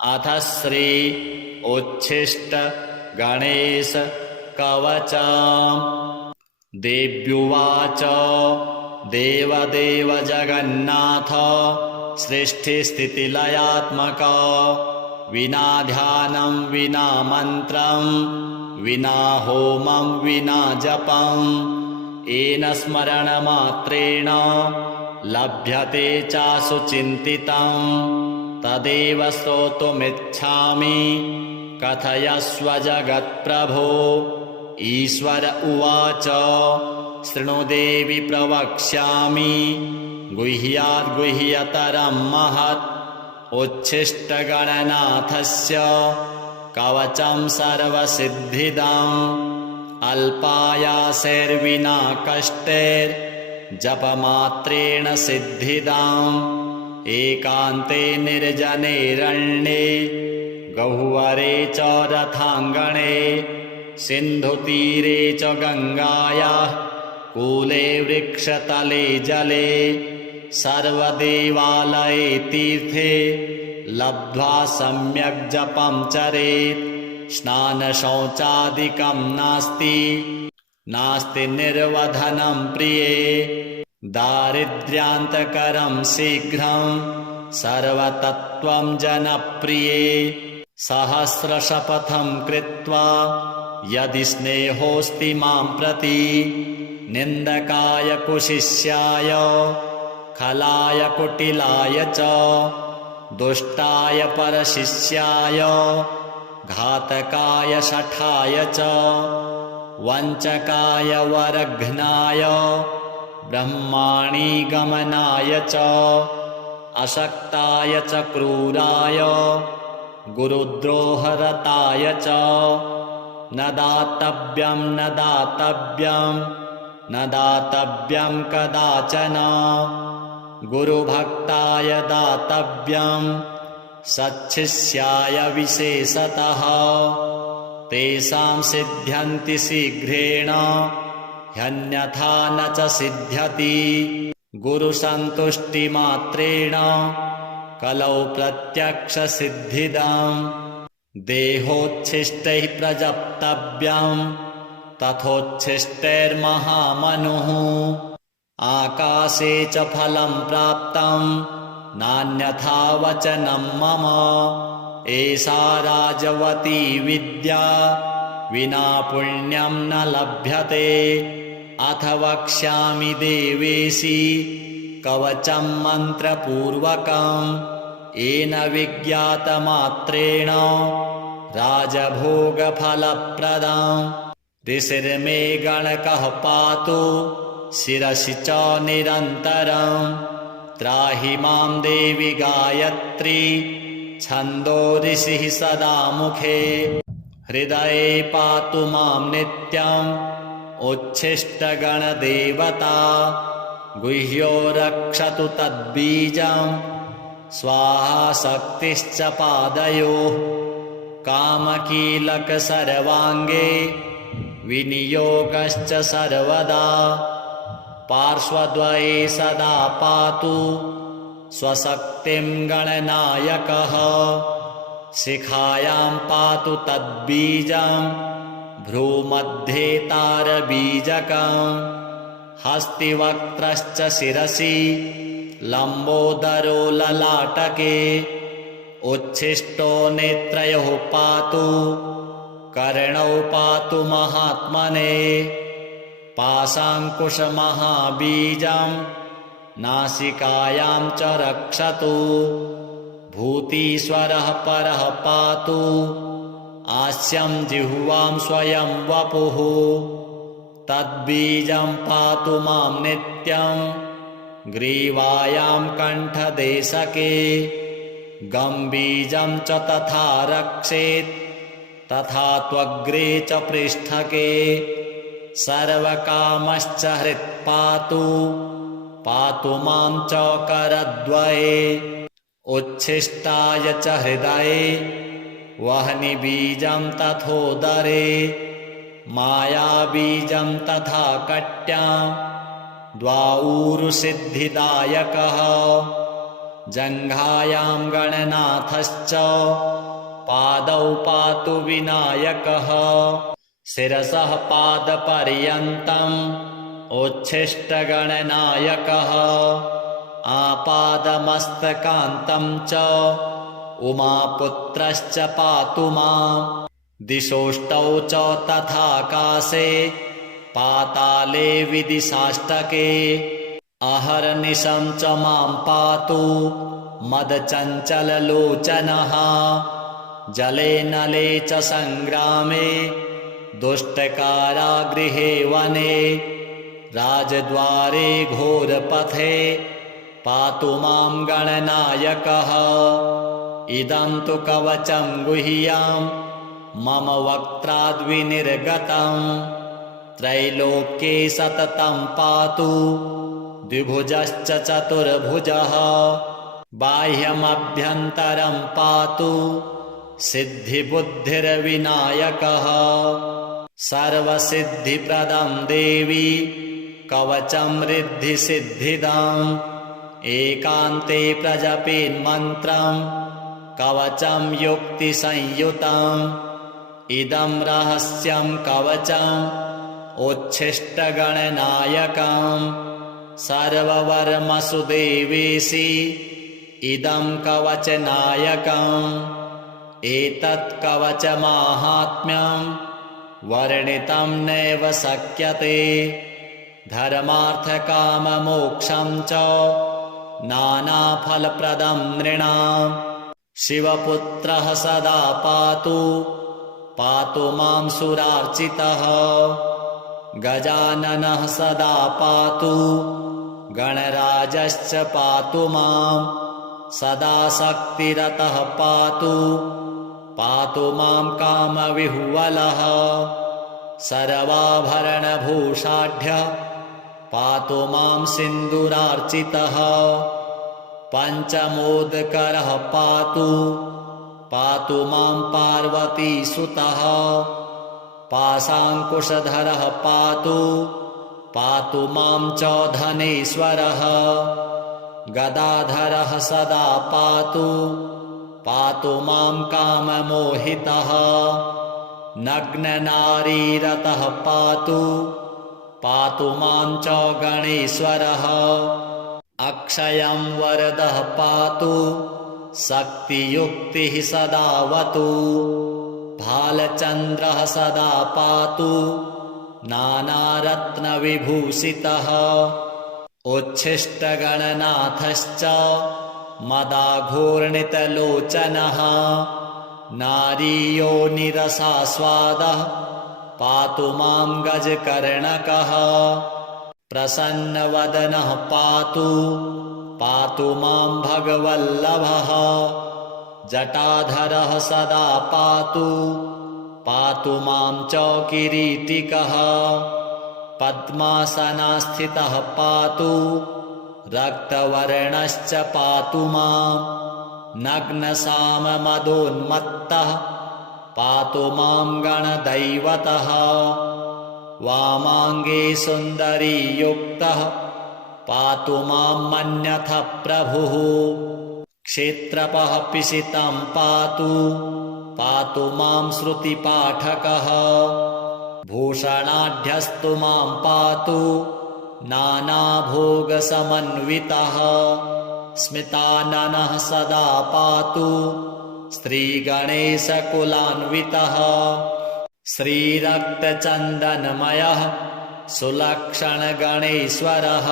अथ श्री उच्छिष्ट गणेश कवचम्। देव्युवाच देवदेव जगन्नाथ सृष्टिस्थितिलयात्मक विना ध्यानं विना मन्त्रं विना होमं विना जपं येन स्मरणमात्रेण लभ्यते चासु चिन्तितं तदेव श्रोतुमिच्छामि कथयस्व जगत्प्रभो। ईश्वर उवाच शृणु देवि प्रवक्ष्यामि गुह्याद् गुह्यतरं महत् उच्छिष्टगणनाथस्य कवचं सर्वसिद्धिदम्। अल्पायासेर्विना कष्टैर्जपमात्रेण सिद्धिदम्। एकान्ते निर्जनेरण्ये गह्वरे च रथाङ्गणे सिन्धुतीरे च गङ्गायाः कूले वृक्षतले जले सर्वदेवालये तीर्थे लब्ध्वा सम्यक् जपं चरेत्। स्नानशौचादिकं नास्ति निर्वधनं प्रिये दारिद्र्यान्तकरं शीघ्रं सर्वतत्त्वं जनप्रिये। सहस्रशपथं कृत्वा यदि स्नेहोऽस्ति मां प्रति निन्दकाय कुशिष्याय खलाय कुटिलाय च दुष्टाय परशिष्याय घातकाय शठाय च वञ्चकाय वरघ्नाय ब्रह्माणि गमनाय च अशक्ताय च क्रूराय गुरुद्रोहरताय च न दातव्यं न दातव्यं न दातव्यं कदाचन गुरुभक्ताय दातव्यं सच्छिष्याय विशेषतः। तेषां सिद्ध्यन्ति शीघ्रेण ह्यन्यथा न च सिद्ध्यति। गुरुसन्तुष्टिमात्रेण कलौ प्रत्यक्षसिद्धिदम्। देहोच्छिष्टैः प्रजप्तव्यं तथोच्छिष्टैर्महामनुः। आकाशे च फलं प्राप्तं नान्यथा वचनं मम। एषा राजवती विद्या विना पुण्यं न लभ्यते। अथ वक्ष्यामि देवेशि कवचं मन्त्रपूर्वकं येन विज्ञातमात्रेण राजभोगफलप्रदम्। ऋषिर्मे गणकः पातु शिरसि च निरन्तरं। त्राहि मां देवि गायत्री छन्दो ऋषिः सदा मुखे। हृदये पातु मां नित्यम् उच्छिष्टगणदेवता। गुह्यो रक्षतु तद्बीजम् स्वाहा शक्तिश्च पादयोः। कामकीलक सर्वाङ्गे विनियोगश्च सर्वदा। पार्श्वद्वये सदा पातु स्वशक्तिं गणनायकः। शिखायां पातु तद्बीजं भ्रूमध्ये तारबीजकम्। हस्तिवक्त्रश्च शिरसि लम्बोदरो ललाटके। उच्छिष्टो नेत्रयोः पातु कर्णौ पातु महात्मने। पाशाङ्कुशमहाबीजं नासिकायां च रक्षतु। भूतीश्वरः परः पातु आस्यं जिह्वां स्वयं वपुः। तद्बीजं पातु मां नित्यं ग्रीवायां कण्ठदेशके। गम्बीजं च तथा रक्षेत् तथा त्वग्रे च पृष्ठके। सर्वकामश्च हृत्पातु पातु मां च करद्वये। उच्छिष्टाय च हृदये वह्निबीजं तथोदरे। मायाबीजं तथा कट्यां द्वाऊरुसिद्धिदायकः। जङ्घायां गणनाथश्च पादौ पातु विनायकः शिरसः पादपर्यन्तम् उच्छिष्टगणनायकः आपादमस्तकान्तं च उमापुत्रश्च पातु माम् दिशोष्टौ च तथाकाशे पाताले विदिशाष्टके अहर्निशं च मां पातु मदचञ्चललोचनः जले नले च सङ्ग्रामे दुष्टकारागृहे वने राजद्वारे घोरपथे पातु मां गणनायकः इदं तु कवचं गुह्यं मम वक्त्राद्विनिर्गतं त्रैलोक्ये सततं पातु द्विभुजश्च चतुर्भुजः बाह्यमभ्यन्तरं पातु सिद्धिबुद्धिर्विनायकः सर्वसिद्धिप्रदं देवी कवचं रिद्धिसिद्धिदम् एकान्ते प्रजपेन्मन्त्रं कवचं युक्तिसंयुतम् इदं रहस्यं कवचम् उच्छिष्टगणनायकम् सर्ववर्मसु देवेशि इदं कवचनायकम् एतत् कवचमाहात्म्यं वर्णितं नैव शक्यते धर्मार्थकाममोक्षं च नानाफलप्रदं नृणाम् शिवपुत्रः सदा पातु पातु मां सुरार्चितः गजाननः सदा पातु गणराजश्च पातु मां सदा शक्तिरतः पातु पातु मां कामविह्वलः सर्वाभरणभूषाढ्यः पातु मां सिन्दूरार्चितः पञ्चमोदकरः पातु पातु मां पार्वतीसुतः पाशाङ्कुशधरः पातु पातु मां च धनेश्वरः गदाधरः सदा पातु पातु मां काममोहितः नग्ननारीरतः पातु पातु मां च गणेश्वरः अक्षयं वरदः पातु शक्तियुक्तिः सदावतु भालचन्द्रः सदा पातु नानारत्नविभूषितः उच्छिष्टगणनाथश्च मदाघूर्णितलोचनः नारीयोनिरसास्वादः पातु मां गजकर्णकः प्रसन्नवदनः पातु पातु मां भगवल्लभः जटाधरः सदा पातु पातु मां च किरीटिकः पद्मासनस्थितः पातु रक्तवर्णश्च पातु मां नग्नसाममदोन्मत्तः पातु मां गणदैवतः वामाङ्गे सुन्दरीयुक्तः पातु मां मन्यथ प्रभुः क्षेत्रपः पिशितं पातु पातु मां श्रुतिपाठकः भूषणाढ्यस्तु मां पातु नानाभोगसमन्वितः स्मिताननः सदा पातु स्त्रीगणेशकुलान्वितः श्रीरक्तचन्दनमयः सुलक्षणगणेश्वरः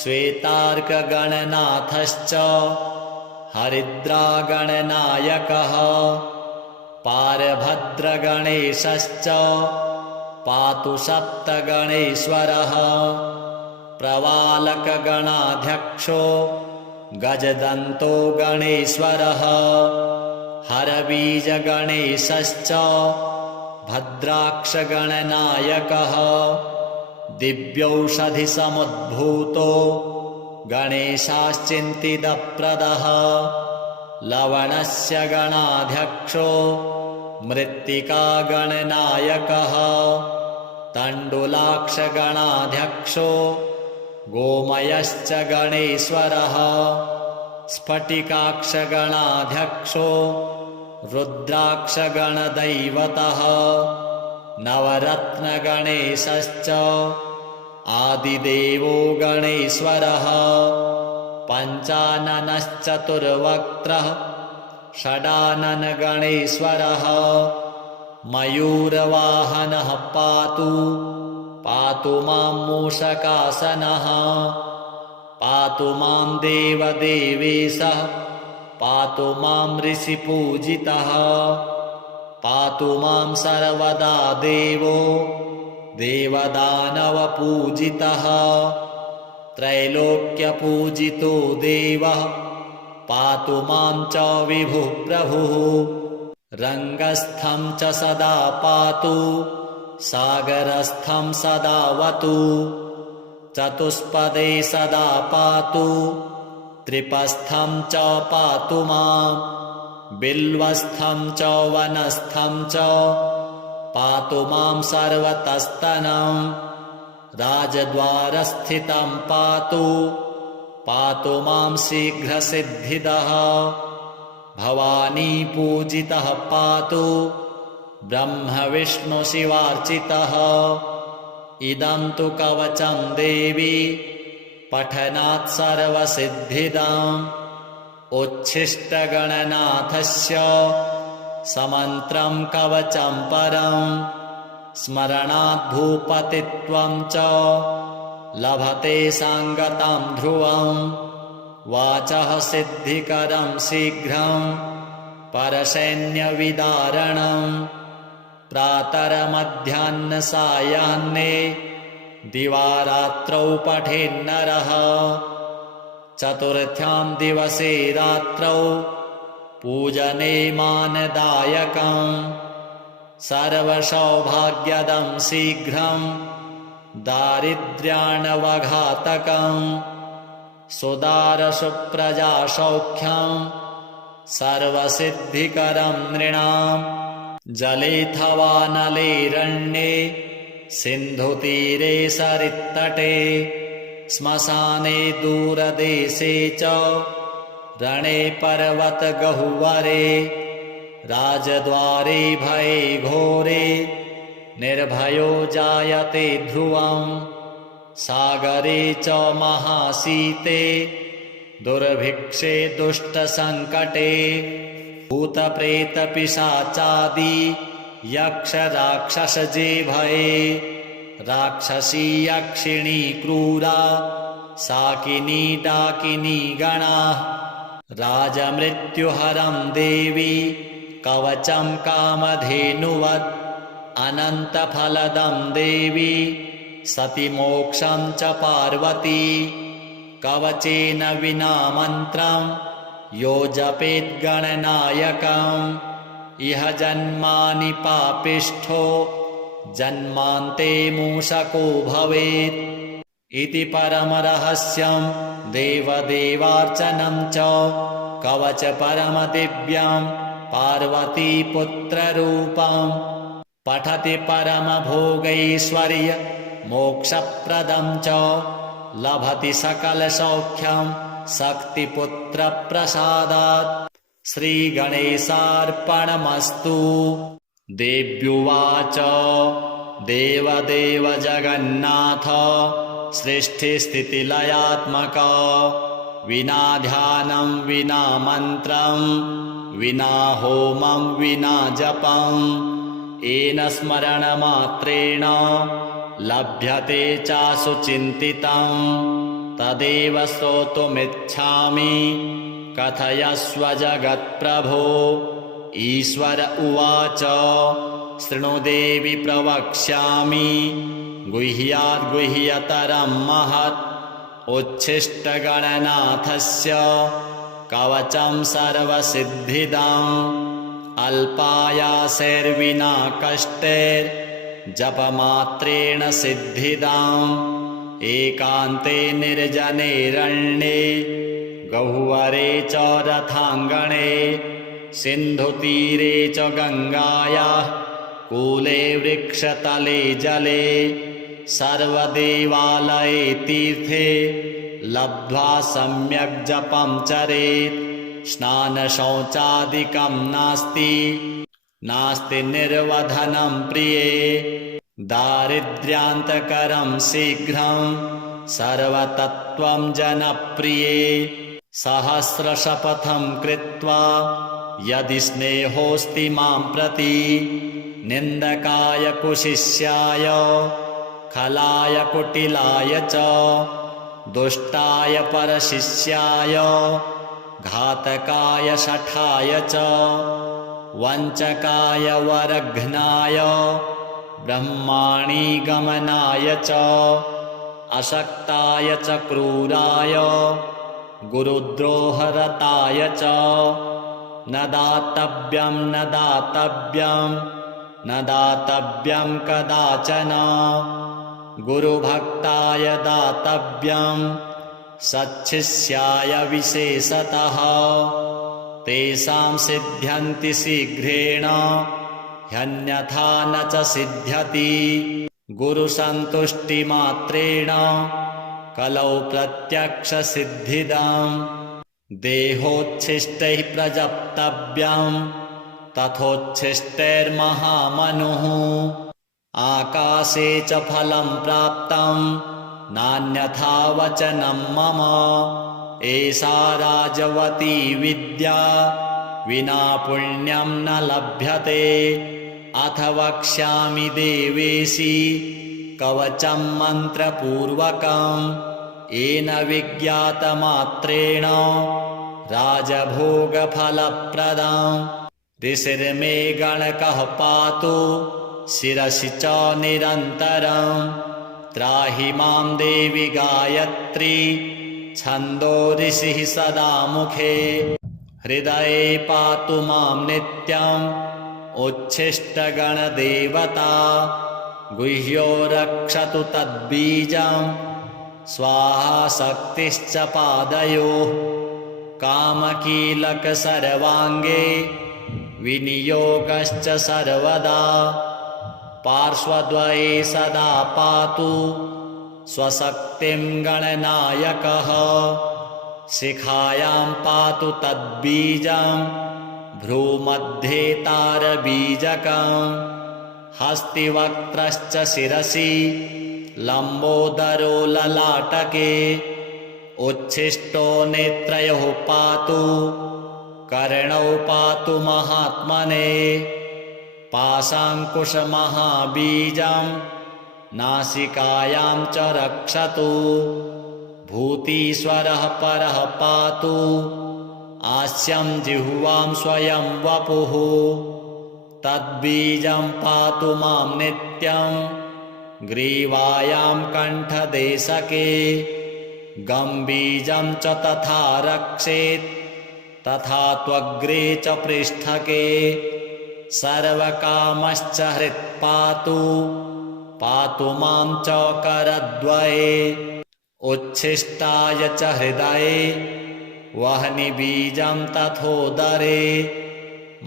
श्वेतार्कगणनाथश्च हरिद्रागणनायकः पारभद्रगणेशश्च पातु सप्तगणेश्वरः प्रवालकगणाध्यक्षो गजदन्तो गणेश्वरः हरबीजगणेशश्च भद्राक्षगणनायकः दिव्यौषधिसमुद्भूतो गणेशाश्चिन्तितप्रदः लवणस्य गणाध्यक्षो मृत्तिकागणनायकः तण्डुलाक्षगणाध्यक्षो गोमयश्च गणेश्वरः स्फटिकाक्षगणाध्यक्षो रुद्राक्षगणदैवतः नवरत्नगणेशश्च आदिदेवो गणेश्वरः पञ्चाननश्चतुर्वक्त्रः षडाननगणेश्वरः मयूरवाहनः पातु मां मूषकासनः पातु मां देवदेवेशः पातु मां ऋषिपूजितः पातु मां सर्वदा देवो देवदानवपूजितः त्रैलोक्यपूजितो देवः पातु मां च विभुः प्रभुः रङ्गस्थं च सदा पातु सागरस्थं सदावतु चतुष्पदे सदा पातु त्रिपस्थं च पातु मां बिल्वस्थं च वनस्थं च पातु मां सर्वतस्तनं राजद्वारस्थितं पातु मां शीघ्रसिद्धिदः भवानी पूजितः पातु ब्रह्मविष्णुशिवार्चितः इदं तु कवचं देवी पठनात् सर्वसिद्धिदम् उच्छिष्टगणनाथस्य समन्त्रं कवचं परं स्मरणात् भूपतित्वं च लभते सांगतं ध्रुवं वाचः सिद्धिकरं शीघ्रं परसैन्यविदारणं प्रातरमध्याह्नसायाह्ने दिवारात्रौ पठेन्नरः चतुर्थ्यां दिवसे रात्रौ पूजने मानदायकं सर्वसौभाग्यदं शीघ्रं दारिद्र्याणवघातकं सुदारसुप्रजासौख्यं सर्वसिद्धिकरं नृणां जलेऽथवा नलेरण्ये सिन्धुतीरे सरित्तटे श्मशाने दूरदेशे च रणे पर्वतगह्वरे राजद्वारे भये घोरे निर्भयो जायते ध्रुवं सागरे च महाशीते दुर्भिक्षे दुष्टसङ्कटे भूतप्रेतपिशाचादि यक्षराक्षसजे भये राक्षसी यक्षिणी क्रूरा शाकिनी डाकिनी गणाः राजमृत्युहरं देवी कवचं कामधेनुवत् अनन्तफलदं देवी सति मोक्षं च पार्वती कवचेन विना मन्त्रं यो जपेत् गणनायकम् इह जन्मानि पापिष्ठो जन्मान्ते मूषको भवेत् इति परमरहस्यं देवदेवार्चनं च कवच परमदिव्यं पार्वतीपुत्ररूपं पठति परमभोगैश्वर्य मोक्षप्रदं च लभति सकलसौख्यं शक्तिपुत्रप्रसादात् श्रीगणेशार्पणमस्तु। देव्युवाच देवदेव जगन्नाथ सृष्टिस्थितिलयात्मक विना ध्यानं विना मन्त्रं विना होमं विना जपं येन स्मरणमात्रेण लभ्यते चासु चिन्तितं तदेव श्रोतुमिच्छामि कथयस्व जगत्प्रभो। ईश्वर उवाच शृणु देवि प्रवक्ष्यामि गुह्याद् गुह्यतरं महत् उच्छिष्टगणनाथस्य कवचं सर्वसिद्धिदम् अल्पायासेर्विना कष्टैर्जपमात्रेण सिद्धिदम् एकान्ते निर्जनेरण्ये गह्वरे च रथाङ्गणे सिन्धुतीरे च गङ्गायाः कूले वृक्षतले जले सर्वदेवालये तीर्थे लब्ध्वा सम्यक् जपं चरेत् स्नानशौचादिकं नास्ति निर्वधनं प्रिये दारिद्र्यान्तकरं शीघ्रं सर्वतत्त्वं जनप्रिये सहस्रशपथं कृत्वा यदि स्नेहोऽस्ति मां प्रति निन्दकाय कुशिष्याय खलाय कुटिलाय च दुष्टाय परशिष्याय घातकाय शठाय च वञ्चकाय वरघ्नाय ब्रह्माणि गमनाय च अशक्ताय च क्रूराय गुरुद्रोहरताय च न दातव्यं कदाचन गुरुभक्ताय दातव्यं सच्छिष्याय विशेषतः तेषां सिद्ध्यन्ति शीघ्रेण ह्यन्यथा न च सिद्ध्यति गुरुसन्तुष्टिमात्रेण कलौ प्रत्यक्षसिद्धिदम् देहोच्छिष्टैः प्रजप्तव्यं तथोच्छिष्टैर्महामनुः आकाशे च फलं प्राप्तं नान्यथा वचनं मम एषा राजवती विद्या विना पुण्यं न लभ्यते अथ वक्ष्यामि देवेशी कवचं मन्त्रपूर्वकम् येन विज्ञातमात्रेण राजभोगफलप्रदम् ऋषिर्मे गणकः पातु शिरसि च निरन्तरं त्राहि मां देवि गायत्री छन्दो ऋषिः सदा मुखे हृदये पातु मां नित्यम् उच्छिष्टगणदेवता गुह्यो रक्षतु तद्बीजं स्वाहा शक्तिश्च पादयोः कामकीलकसर्वाङ्गे विनियोगश्च सर्वदा पार्श्वद्वये सदा पातु स्वशक्तिं गणनायकः शिखायां पातु तद्बीजं भ्रूमध्ये तारबीजकं हस्तिवक्त्रश्च शिरसि लम्बोदरो ललाटके उच्छिष्टो नेत्रयोः पातु कर्णौ पातु महात्मने पाशाङ्कुशमहाबीजं नासिकायां च रक्षतु भूतीश्वरः परः पातु आस्यं जिह्वां स्वयं वपुः तद्बीजं पातु मां नित्यं ग्रीवायां कण्ठदेशके गम्बीजं च तथा रक्षेत् तथा त्वग्रे च पृष्ठके सर्वकामश्च हृत्पातु पातु मां च करद्वये उच्छिष्टाय च हृदये वह्निबीजं तथोदरे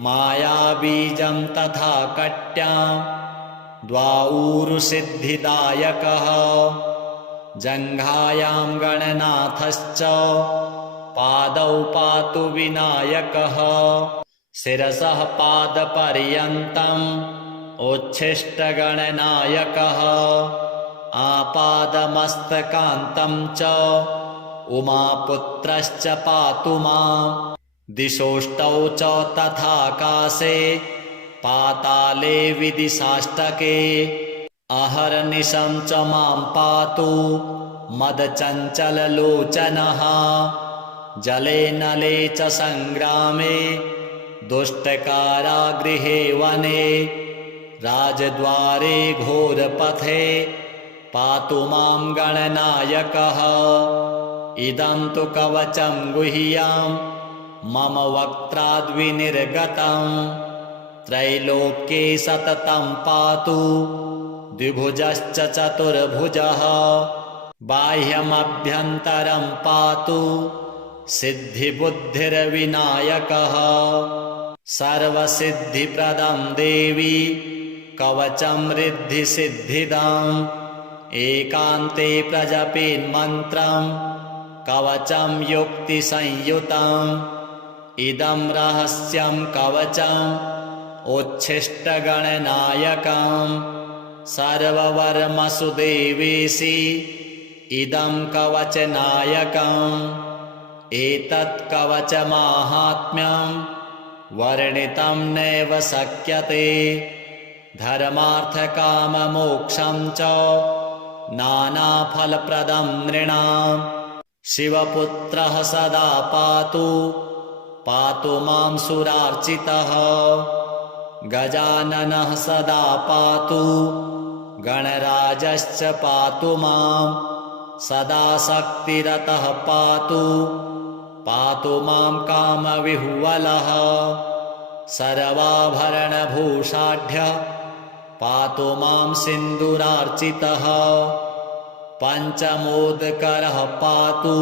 मायाबीजं तथा कट्यां द्वाऊरुसिद्धिदायकः जङ्घायां गणनाथश्च पादौ पातु विनायकः शिरसः पादपर्यन्तम् उच्छिष्टगणनायकः आपादमस्तकान्तं च उमापुत्रश्च पातु मां दिशोष्टौ च तथाकाशे पाताले विदिशाष्टके अहर्निशं च मां पातु मदचञ्चललोचनः जले नले च सङ्ग्रामे दुष्टकारागृहे वने राजद्वारे घोरपथे पातु मां गणनायकः इदं तु कवचं गुह्यं मम वक्त्राद्विनिर्गतं त्रैलोक्ये सततं पातु द्विभुजश्च चतुर्भुजः बाह्यमभ्यन्तरं पातु सिद्धिबुद्धिर्विनायकः सर्वसिद्धिप्रदं देवी कवचं रिद्धिसिद्धिदम् एकान्ते प्रजपेन्मन्त्रं कवचं युक्तिसंयुतम् इदं रहस्यं कवचम् उच्छिष्टगणनायकम् सर्ववर्मसु देवेशि इदं कवचनायकम् एतत् कवचमाहात्म्यं वर्णितं नैव शक्यते धर्मार्थकाममोक्षं च नानाफलप्रदं नृणाम् शिवपुत्रः सदा पातु पातु मां सुरार्चितः गजाननः सदा पातु गणराजश्च पातु मां सदा शक्तिरतः पातु पातु मां कामविह्वलः सर्वाभरणभूषाढ्यः पातु मां सिन्दूरार्चितः पञ्चमोदकरः पातु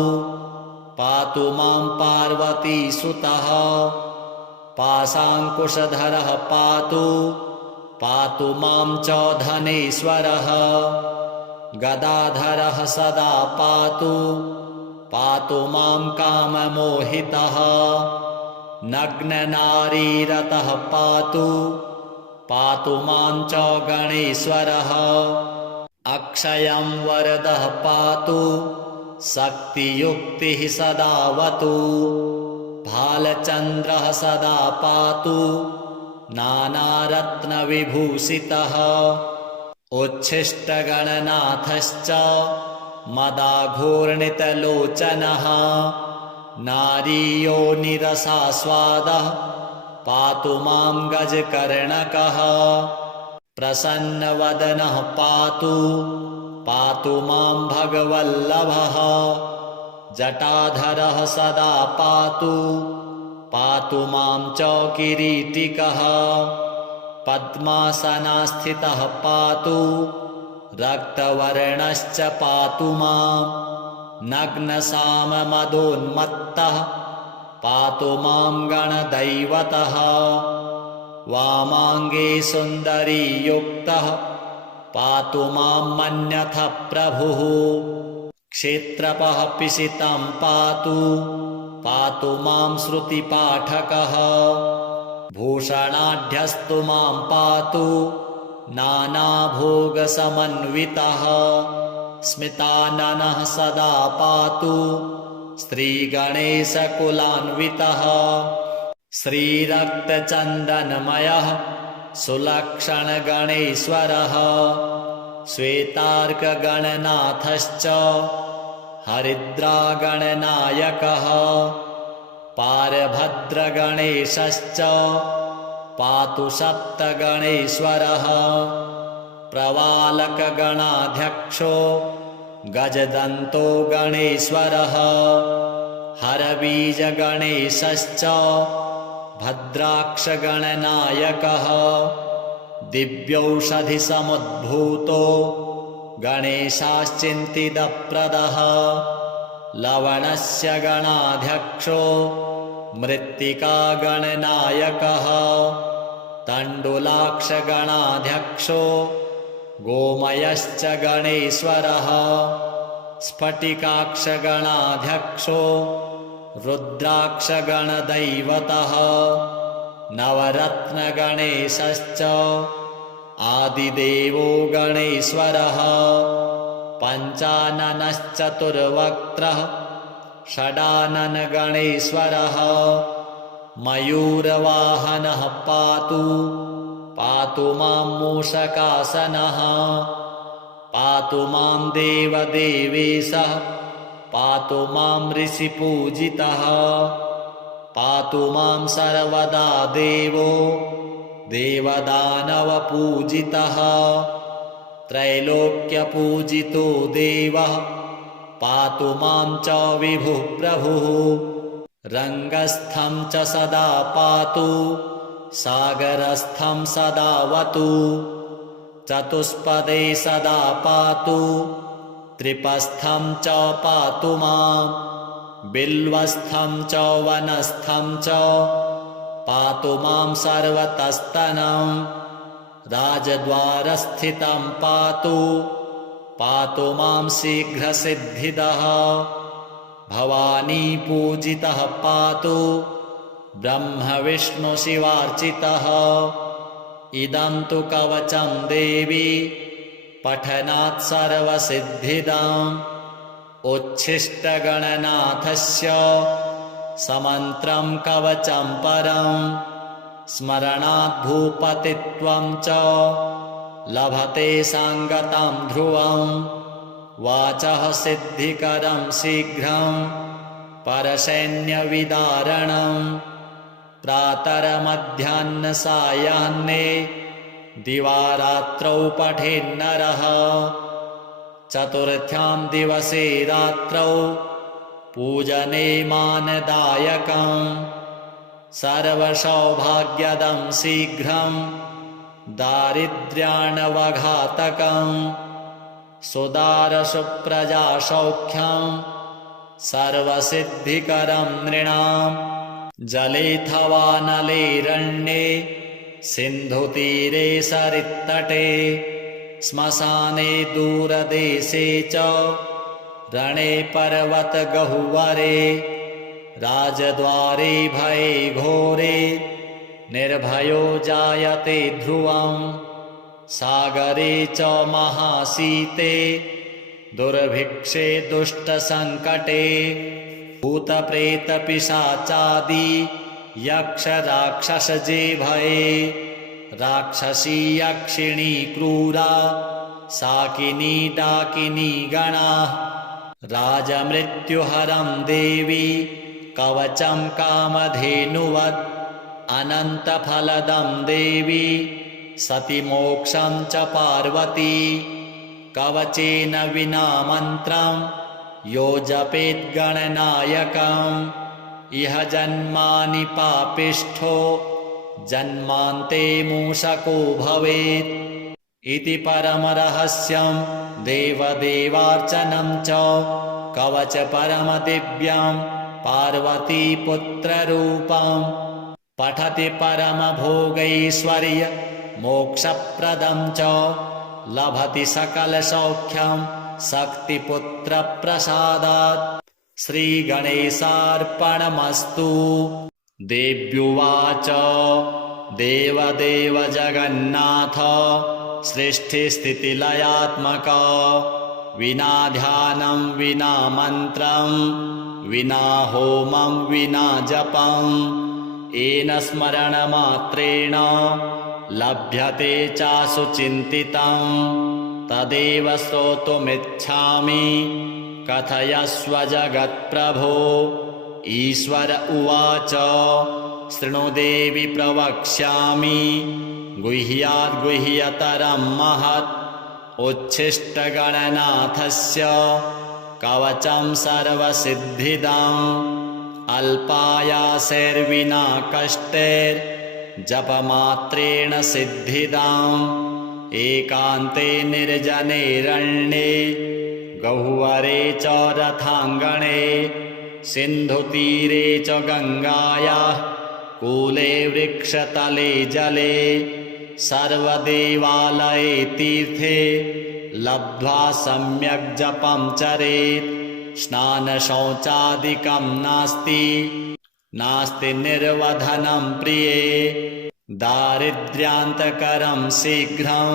पातु मां पार्वतीसुतः पाशाङ्कुशधरः पातु पातु मां च धनेश्वरः गदाधरः सदा पातु पातु मां काममोहितः नग्ननारीरतः पातु पातु मां च गणेश्वरः अक्षयं वरदः पातु शक्तियुक्तिः सदावतु भालचन्द्रः सदा पातु नानारत्नविभूषितः उच्छिष्टगणनाथश्च मदाघूर्णितलोचनः नारीयोनिरसास्वादः पातु मां गजकर्णकः प्रसन्नवदनः पातु पातु मां भगवल्लभः जटाधरः सदा पातु पातु मां च किरीटिकः पद्मासनस्थितः पातु रक्तवर्णश्च पातु मां नग्नसाममदोन्मत्तः पातु मां गणदैवतः वामाङ्गे सुन्दरीयुक्तः पातु मां मन्यथ प्रभुः क्षेत्रपः पिशितं पातु पातु मां श्रुतिपाठकः भूषणाढ्यस्तु मां पातु नानाभोगसमन्वितः स्मिताननः सदा पातु श्रीगणेशकुलान्वितः श्रीरक्तचन्दनमयः सुलक्षणगणेश्वरः श्वेतार्कगणनाथश्च हरिद्रागणनायकः पारभद्रगणेशश्च पातु सप्तगणेश्वरः प्रवालकगणाध्यक्षो गजदन्तो गणेश्वरः हरबीजगणेशश्च भद्राक्षगणनायकः दिव्यौषधिसमुद्भूतो गणेशाश्चिन्तितप्रदः लवणस्य गणाध्यक्षो मृत्तिकागणनायकः तण्डुलाक्षगणाध्यक्षो गोमयश्च गणेश्वरः स्फटिकाक्षगणाध्यक्षो रुद्राक्षगणदैवतः नवरत्नगणेशश्च आदिदेवो गणेश्वरः पञ्चाननश्चतुर्वक्त्रः षडाननगणेश्वरः मयूरवाहनः पातु पातु मां मूषकासनः पातु मां देवदेवेशः पातु मां ऋषिपूजितः पातु मां सर्वदा देवो देवदानवपूजितः त्रैलोक्यपूजितो देवः पातु मां च विभुः प्रभुः रङ्गस्थं च सदा पातु सागरस्थं सदावतु चतुष्पदे सदा पातु त्रिपस्थं च पातु मां बिल्वस्थं च वनस्थं च पातु मां सर्वतस्तनं राजद्वारस्थितं पातु पातु मां शीघ्रसिद्धिदः भवानी पूजितः पातु ब्रह्मविष्णुशिवार्चितः। इदं तु कवचं देवी पठनात् सर्वसिद्धिदाम्। उच्छिष्टगणनाथस्य समन्त्रं कवचं परं। स्मरणात् भूपतित्वं च लभते सांगतं ध्रुवं। वाचः सिद्धिकरं शीघ्रं परसैन्यविदारणं। प्रातरमध्याह्नसायाह्ने दिवारात्रौ पठेन्नरः। चतुर्थ्यां दिवसे रात्रौ पूजने मानदायकं। सर्वसौभाग्यदं शीघ्रं दारिद्र्याणवघातकं। सुदारसुप्रजासौख्यं सर्वसिद्धिकरं नृणाम्। जलेऽथवा नलेरण्ये सिन्धुतीरे सरित्तटे। श्मशाने दूरदेशे च रणे पर्वतगह्वरे। राजद्वारे भये घोरे निर्भयो जायते ध्रुवम्। सागरे च महाशीते दुर्भिक्षे दुष्टसङ्कटे। भूतप्रेतपिशाचादि यक्षराक्षसजे भये। राक्षसी यक्षिणी क्रूरा शाकिनी डाकिनी गणाः। राजमृत्युहरं देवी कवचं कामधेनुवत्। अनन्तफलदं देवी सति मोक्षं च पार्वती। कवचेन विना मन्त्रं यो जपेत् गणनायकम्। इह जन्मानि पापिष्ठो जन्मान्ते मूषको भवेत्। इति परमरहस्यं देवदेवार्चनं च कवच परमदिव्यं पार्वतीपुत्ररूपं। पठति परमभोगैश्वर्य मोक्षप्रदं च लभति सकलसौख्यं शक्तिपुत्रप्रसादात्। श्रीगणेशार्पणमस्तु। देव्युवाच देवदेव जगन्नाथ सृष्टिस्थितिलयात्मक। विना ध्यानं विना मन्त्रं विना होमं विना जपं। येन स्मरणमात्रेण लभ्यते चासु चिन्तितं। तदेव श्रोतुमिच्छामि कथयस्व जगत्प्रभो। ईश्वर उवाच शृणु देवि प्रवक्ष्यामि। गुह्याद् गुह्यतरं महत् उच्छिष्टगणनाथस्य कवचं सर्वसिद्धिदम्। अल्पायासेर्विना कष्टैर्जपमात्रेण सिद्धिदम्। एकान्ते निर्जनेरण्ये गह्वरे च रथाङ्गणे। सिन्धुतीरे च गङ्गायाः कूले वृक्षतले जले। सर्वदेवालये तीर्थे लब्ध्वा सम्यक् जपं चरेत्। स्नानशौचादिकं नास्ति नास्ति निर्वधनं प्रिये। दारिद्र्यान्तकरं शीघ्रं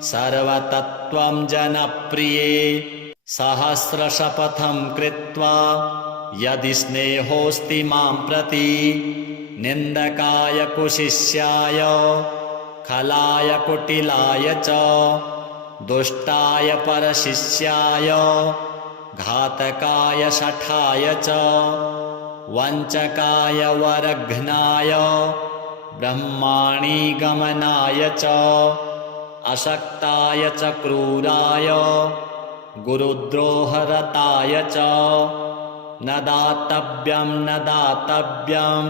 सर्वतत्त्वं जनप्रिये। सहस्रशपथं कृत्वा यदि स्नेहोऽस्ति मां प्रति। निन्दकाय कुशिष्याय खलाय कुटिलाय च। दुष्टाय परशिष्याय घातकाय शठाय च। वञ्चकाय वरघ्नाय ब्रह्माणि गमनाय च। अशक्ताय च क्रूराय गुरुद्रोहरताय च। न दातव्यं न दातव्यं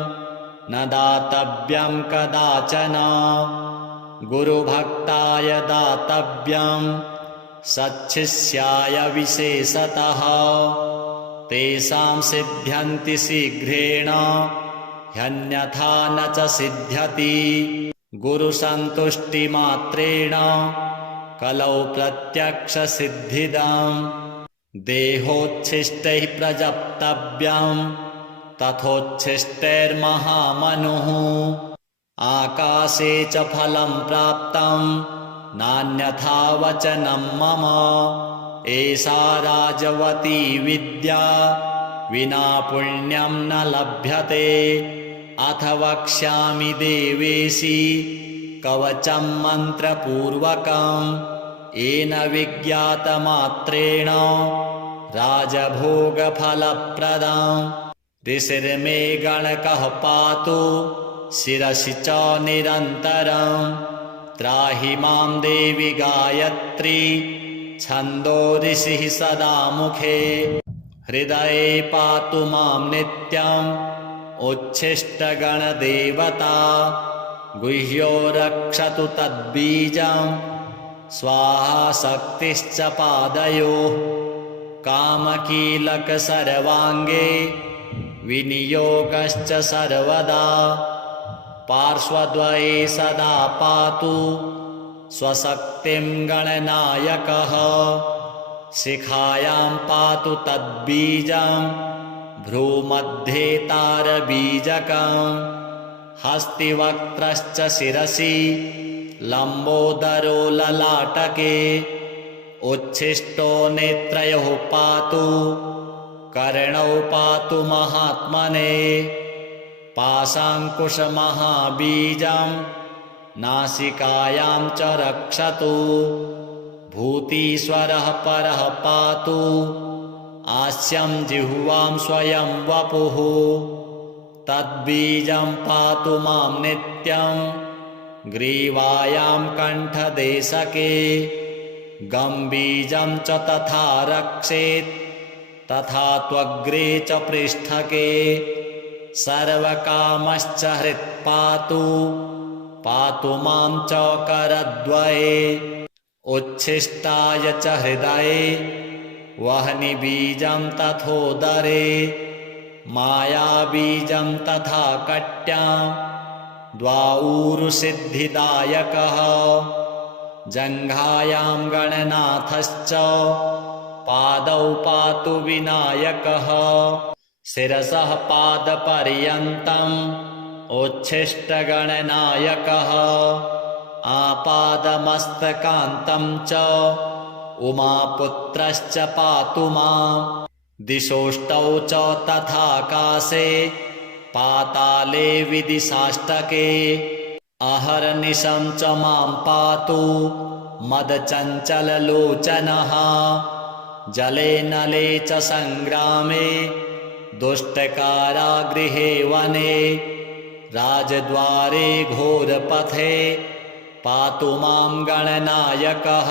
न दातव्यं कदाचन। गुरुभक्ताय दातव्यं सच्छिष्याय विशेषतः। तेषां सिद्ध्यन्ति शीघ्रेण ह्यन्यथा न च सिद्ध्यति। गुरुसन्तुष्टिमात्रेण कलौ प्रत्यक्षसिद्धिदम्। देहोच्छिष्टैः प्रजप्तव्यं तथोच्छिष्टैर्महामनुः आकाशे च फलं प्राप्तं नान्यथा वचनं मम एषा राजवती विद्या विना पुण्यं न लभ्यते अथ वक्ष्यामि देवेशी कवचं मन्त्रपूर्वकम् येन विज्ञातमात्रेण राजभोगफलप्रदम् ऋषिर्मे गणकः पातु शिरसि च निरन्तरम् त्राहि मां देवि गायत्री छन्दो ऋषिः सदा मुखे हृदये पातु मां नित्यम् उच्छिष्टगणदेवता गुह्यो रक्षतु तद्बीजम् स्वाहा शक्तिश्च पादयोः कामकीलक सर्वाङ्गे विनियोगश्च सर्वदा पार्श्वद्वये सदा पातु स्वशक्तिं गणनायकः शिखायां पातु तद्बीजं भ्रूमध्ये तारबीजकम् हस्तिवक्त्रश्च शिरसि लम्बोदरो ललाटके उच्छिष्टो नेत्रयोः पातु कर्णौ पातु महात्मने पाशाङ्कुशमहाबीजं नासिकायां च रक्षतु भूतीश्वरः परः पातु आस्यं जिह्वां स्वयं वपुः तद्बीजं पातु मां नित्यं ग्रीवायां कण्ठदेशके गम्बीजं च तथा रक्षेत् तथा त्वग्रे च पृष्ठके सर्वकामश्च हृत्पातु पातु मां च करद्वये उच्छिष्टाय च हृदये वह्निबीजं तथोदरे मायाबीजं तथा कट्यां द्वाऊरुसिद्धिदायकः जङ्घायां गणनाथश्च पादौ पातु विनायकः शिरसः पादपर्यन्तम् उच्छिष्टगणनायकः आपादमस्तकान्तं च उमापुत्रश्च पातु मां दिशोष्टौ च तथाकाशे पाताले विदिशाष्टके अहर्निशं च मां पातु मदचञ्चललोचनः जले नले च सङ्ग्रामे दुष्टकारागृहे वने राजद्वारे घोरपथे पातु मां गणनायकः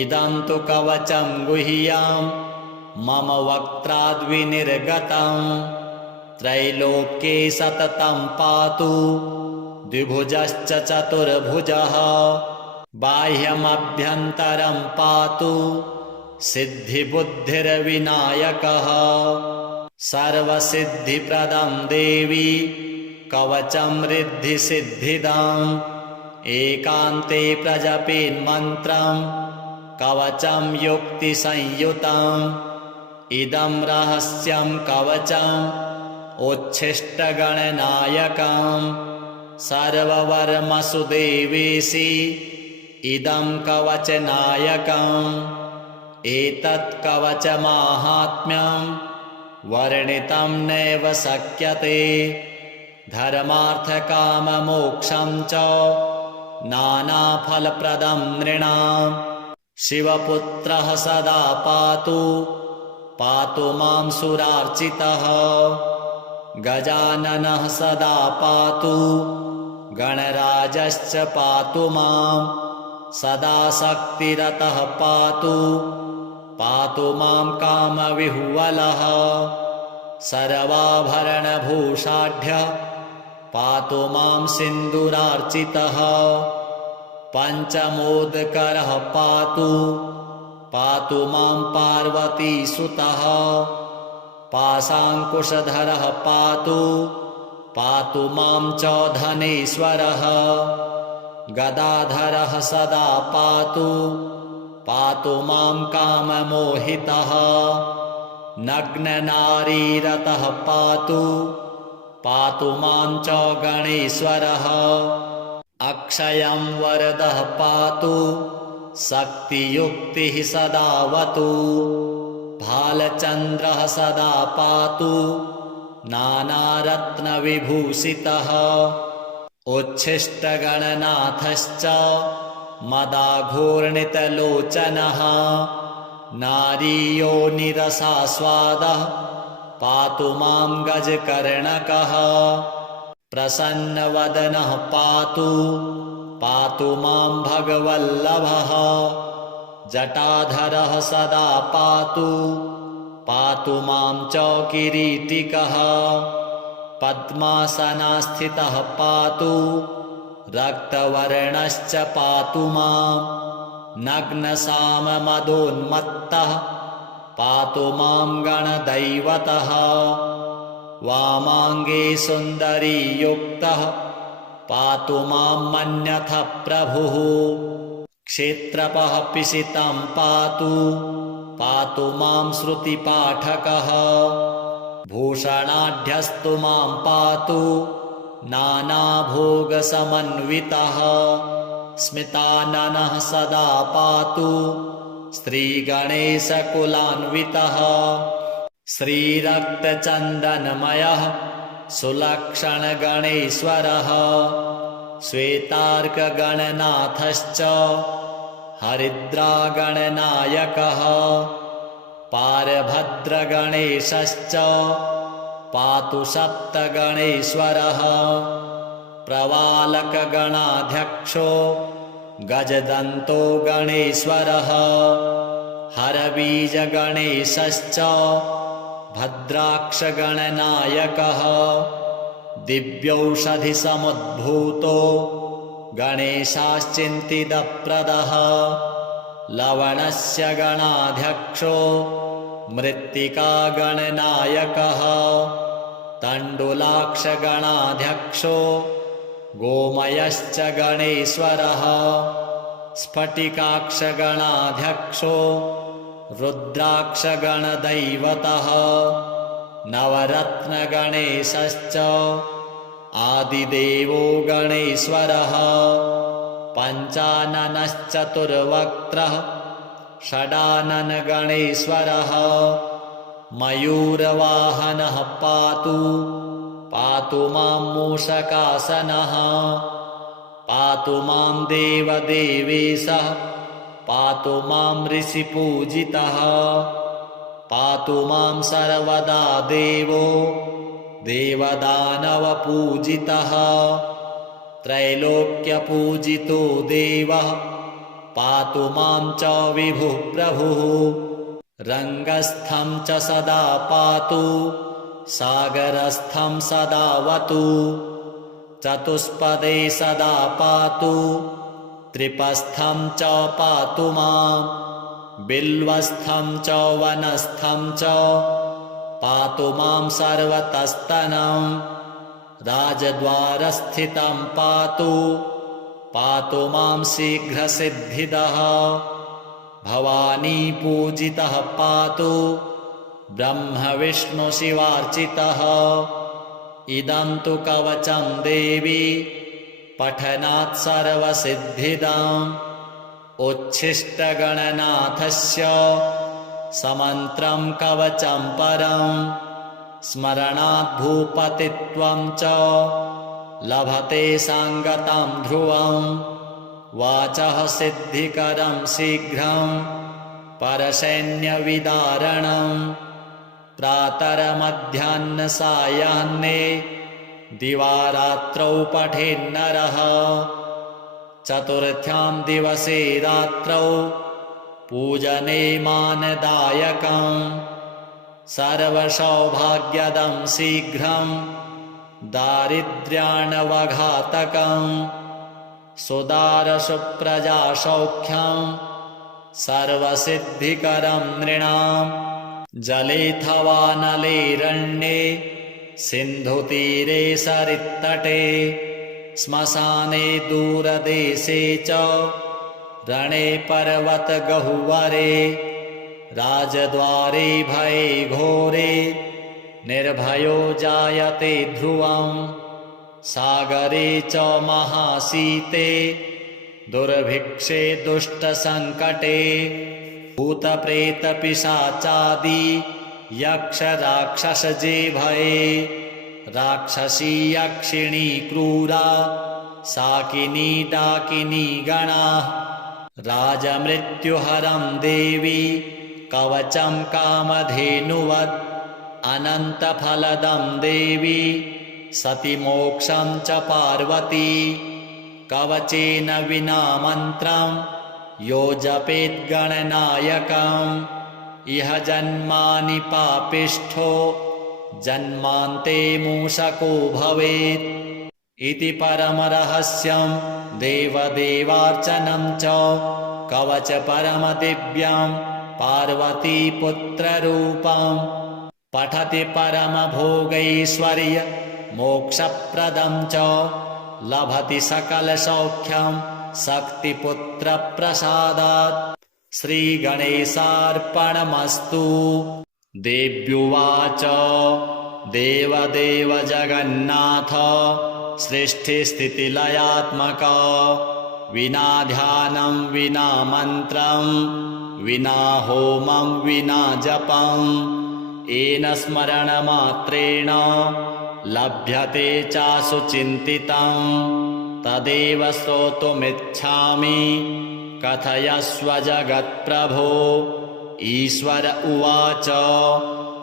इदं तु कवचं गुह्यं मम वक्त्राद्विनिर्गतं त्रैलोक्ये सततं पातु द्विभुजश्च चतुर्भुजः बाह्यमभ्यन्तरं पातु सिद्धिबुद्धिर्विनायकः सर्वसिद्धिप्रदं देवी कवचं रिद्धिसिद्धिदम् एकान्ते प्रजपेन्मन्त्रं कवचं युक्तिसंयुतम् इदं रहस्यं कवचम् उच्छिष्टगणनायकम् सर्ववर्मसु देवेशि इदं कवचनायकम् एतत् कवचमाहात्म्यं वर्णितं नैव शक्यते धर्मार्थकाममोक्षं च नानाफलप्रदं नृणाम् शिवपुत्रः सदा पातु पातु मां सुरार्चितः गजाननः सदा पातु गणराजश्च पातु मां सदा शक्तिरतः पातु पातु मां कामविह्वलः सर्वाभरणभूषाढ्य पातु मां सिन्दूरार्चितः पञ्चमोदकरः पातु पातु मां पार्वतीसुतः पाशाङ्कुशधरः पातु पातु मां च धनेश्वरः गदाधरः सदा पातु पातु मां काममोहितः नग्ननारीरतः पातु मां च गणेश्वरः अक्षयं वरदः पातु शक्तियुक्तिः सदावतु भालचन्द्रः सदा पातु नानारत्नविभूषितः उच्छिष्टगणनाथश्च मदाघूर्णितलोचनः नारीयोनिरसास्वादः पातु मां गजकर्णकः प्रसन्नवदनः पातु मां भगवल्लभः जटाधरः सदा पातु मां च किरीटिकः पद्मासनस्थितः पातु रक्तवर्णश्च पातु मां नग्नसाममदोन्मत्तः पातु मां गणदैवतः वामाङ्गे सुन्दरीयुक्तः पातु मां मन्यथ प्रभुः क्षेत्रपः पिशितं पातु मां श्रुतिपाठकः भूषणाढ्यस्तु मां पातु नानाभोगसमन्वितः स्मिताननः सदा पातु श्रीगणेशकुलान्वितः श्रीरक्तचन्दनमयः सुलक्षणगणेश्वरः श्वेतार्कगणनाथश्च हरिद्रागणनायकः पारभद्रगणेशश्च पातु सप्तगणेश्वरः प्रवालकगणाध्यक्षो गजदन्तो गणेश्वरः हरबीजगणेशश्च भद्राक्षगणनायकः दिव्यौषधिसमुद्भूतो गणेशाश्चिन्तितप्रदः लवणस्य गणाध्यक्षो मृत्तिकागणनायकः तण्डुलाक्षगणाध्यक्षो गोमयश्च गणेश्वरः स्फटिकाक्षगणाध्यक्षो रुद्राक्षगणदैवतः नवरत्नगणेशश्च आदिदेवो गणेश्वरः पञ्चाननश्चतुर्वक्त्रः षडाननगणेश्वरः मयूरवाहनः पातु मां मूषकासनः पातु मां देवदेवेशः पातु मां ऋषिपूजितः पातु मां सर्वदा देवो देवदानवपूजितः त्रैलोक्यपूजितो देवः पातु मां च विभुः प्रभुः रङ्गस्थं च सदा पातु सागरस्थं सदावतु चतुष्पदे सदा पातु त्रिपस्थं च पातु मां बिल्वस्थं च वनस्थं च पातु मां सर्वतस्तनं राजद्वारस्थितं पातु मां शीघ्रसिद्धिदः भवानी पूजितः पातु ब्रह्मविष्णुशिवार्चितः इदं तु कवचं देवी पठनात् सर्वसिद्धिदम् उच्छिष्टगणनाथस्य समन्त्रं कवचं परं स्मरणात् भूपतित्वं च लभते सांगतं ध्रुवं वाचः सिद्धिकरं शीघ्रं परसैन्यविदारणं प्रातरमध्याह्नसायाह्ने दिवारात्रौ पठेन्नरः चतुर्थ्यां दिवसे रात्रौ पूजने मानदायकं सर्वसौभाग्यदं शीघ्रं दारिद्र्याणवघातकं सुदारसुप्रजासौख्यं सर्वसिद्धिकरं नृणां जलेऽथवा नलेरण्ये सिन्धुतीरे सरित्तटे श्मशाने दूरदेशे च रणे पर्वत गहुवरे राजद्वारे भये घोरे निर्भयो जायते ध्रुवम् सागरे च महासीते दुर्भिक्षे दुष्टसङ्कटे भूतप्रेतपिशाचादि यक्षराक्षसजे भये राक्षसी यक्षिणी क्रूरा साकिनी डाकिनी गणाः राजमृत्युहरं देवी कवचं कामधेनुवत् अनन्तफलदं देवी सति मोक्षं च पार्वती कवचेन विना मन्त्रं यो जपेत् गणनायकम् इह जन्मानि पापिष्ठो जन्मान्ते मूषको भवेत् इति परमरहस्यं देवदेवार्चनं च कवच परमदिव्यं पार्वतीपुत्ररूपम् पठति परमभोगैश्वर्य मोक्षप्रदं च लभति सकलसौख्यं शक्तिपुत्रप्रसादात् श्रीगणेशार्पणमस्तु। देव्युवाच देवदेव जगन्नाथ सृष्टिस्थितिलयात्मक विना ध्यानं विना मन्त्रं विना होमं विना जपम् येन स्मरणमात्रेण लभ्यते चासु चिन्तितं तदेव श्रोतुमिच्छामि कथयस्व जगत्प्रभो। ईश्वर उवाच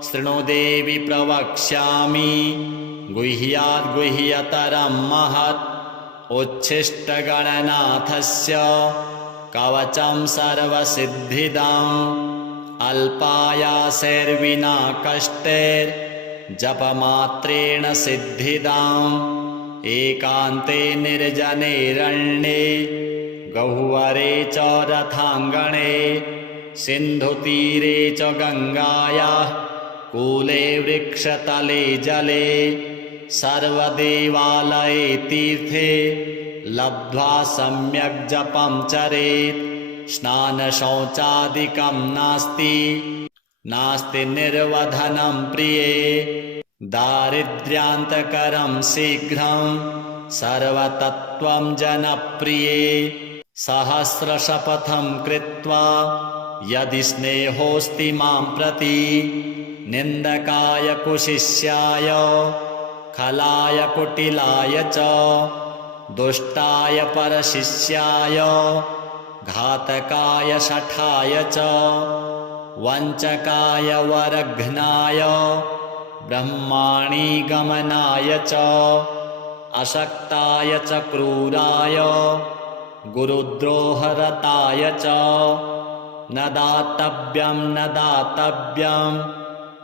शृणु देवि प्रवक्ष्यामि गुह्याद् गुह्यतरं महत् उच्छिष्टगणनाथस्य कवचं सर्वसिद्धिदम् अल्पायासेर्विना कष्टैर्जपमात्रेण सिद्धिदाम् एकान्ते निर्जनेरण्ये गह्वरे च रथाङ्गणे सिन्धुतीरे च गङ्गायाः कूले वृक्षतले जले सर्वदेवालये तीर्थे लब्ध्वा सम्यक् जपं चरेत् स्नानशौचादिकं नास्ति निर्वधनं प्रिये दारिद्र्यान्तकरं शीघ्रं सर्वतत्त्वं जनप्रिये सहस्रशपथं कृत्वा यदि स्नेहोऽस्ति मां प्रति निन्दकाय कुशिष्याय खलाय कुटिलाय च दुष्टाय परशिष्याय घातकाय शठाय च वञ्चकाय वरघ्नाय ब्रह्माणि गमनाय च अशक्ताय च क्रूराय गुरुद्रोहरताय च न दातव्यं न दातव्यं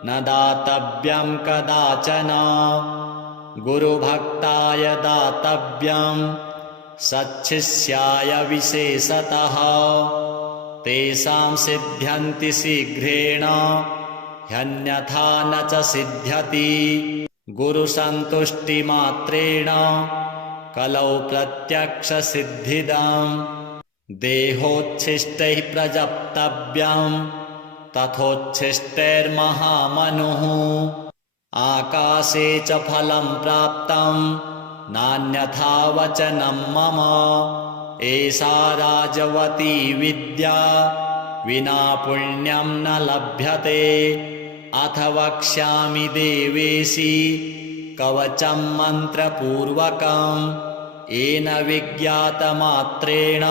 न दातव्यं कदाचन गुरुभक्ताय दातव्यं सच्छिष्याय विशेषतः तेषां सिद्ध्यन्ति शीघ्रेण ह्यन्यथा न च सिद्ध्यति गुरुसन्तुष्टिमात्रेण कलौ प्रत्यक्षसिद्धिदम् देहोच्छिष्टैः प्रजप्तव्यं तथोच्छिष्टैर्महामनुः आकाशे च फलं प्राप्तं नान्यथा वचनं मम एषा राजवती विद्या विना पुण्यं न लभ्यते अथ वक्ष्यामि देवेशि कवचं मन्त्रपूर्वकं येन विज्ञातमात्रेण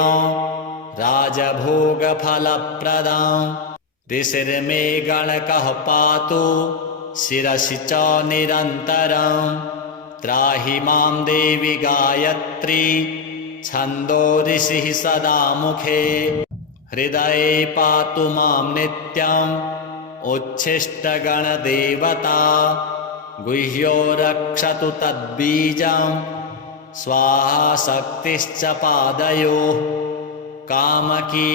राजभोगफलप्रदम् ऋषिर्मे गणकः पातु शिरसि च निरन्तरं त्राहि मां देवि गायत्री छन्दो ऋषिः सदा मुखे हृदये पातु मां नित्यम् उच्छिष्टगणदेवता गुह्यो रक्षतु तद्बीजं स्वाहा शक्तिश्च पादयोः कामकीलकसर्वाङ्गे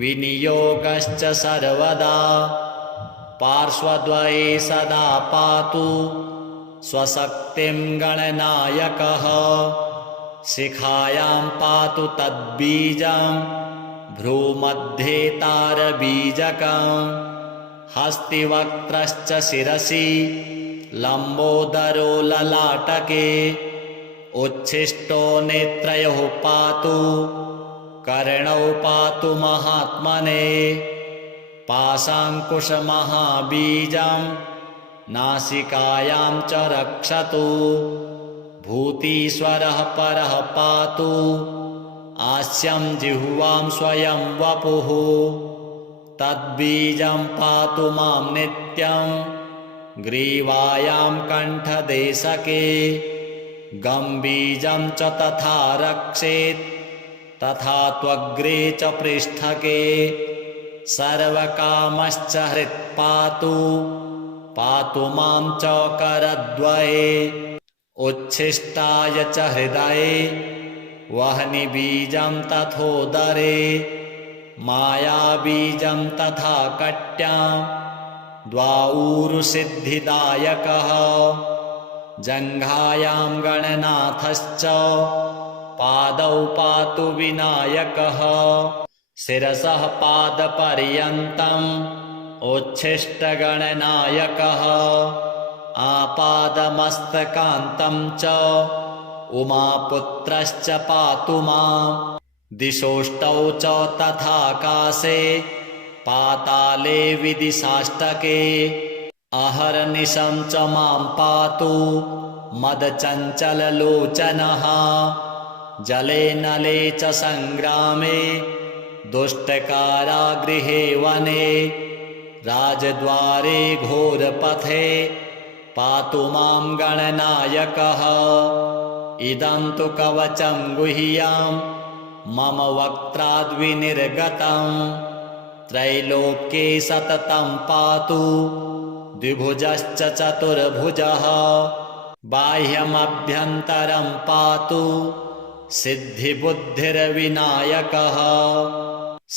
विनियोगश्च सर्वदा पार्श्वद्वये सदा पातु स्वशक्तिं गणनायकः शिखायां पातु तद्बीजं भ्रूमध्ये तारबीजकं हस्तिवक्त्रश्च शिरसि लम्बोदरो ललाटके उच्छिष्टो नेत्रयोः पातु कर्णौ पातु महात्मने पाशाङ्कुशमहाबीजं नासिकायां च रक्षतु भूतीश्वरः परः पातु आस्यं जिह्वां स्वयं वपुः तद्बीजं पातु मां नित्यं ग्रीवायां कण्ठदेशके गम्बीजं च तथा रक्षेत् तथा त्वग्रे च पृष्ठके सर्वकामश्च हृत्पातु पातु मां च करद्वये उच्छिष्टाय च हृदये वह्निबीजं तथोदरे मायाबीजं तथा कट्यां द्वाऊरुसिद्धिदायकः जङ्घायां गणनाथश्च पादौ पातु विनायकः शिरसः पादपर्यन्तम् उच्छिष्टगणनायकः आपादमस्तकान्तं च उमापुत्रश्च पातु मां दिशोष्टौ च तथाकाशे पाताले विदिशाष्टके अहर्निशं च मां पातु मदचञ्चललोचनः जले नले च सङ्ग्रामे दुष्टकारागृहे वने राजद्वारे घोरपथे पातु मां गणनायकः इदं तु कवचं गुह्यं मम वक्त्राद्विनिर्गतं त्रैलोक्ये सततं पातु द्विभुजश्च चतुर्भुजः बाह्यमभ्यन्तरं पातु सिद्धिबुद्धिर्विनायकः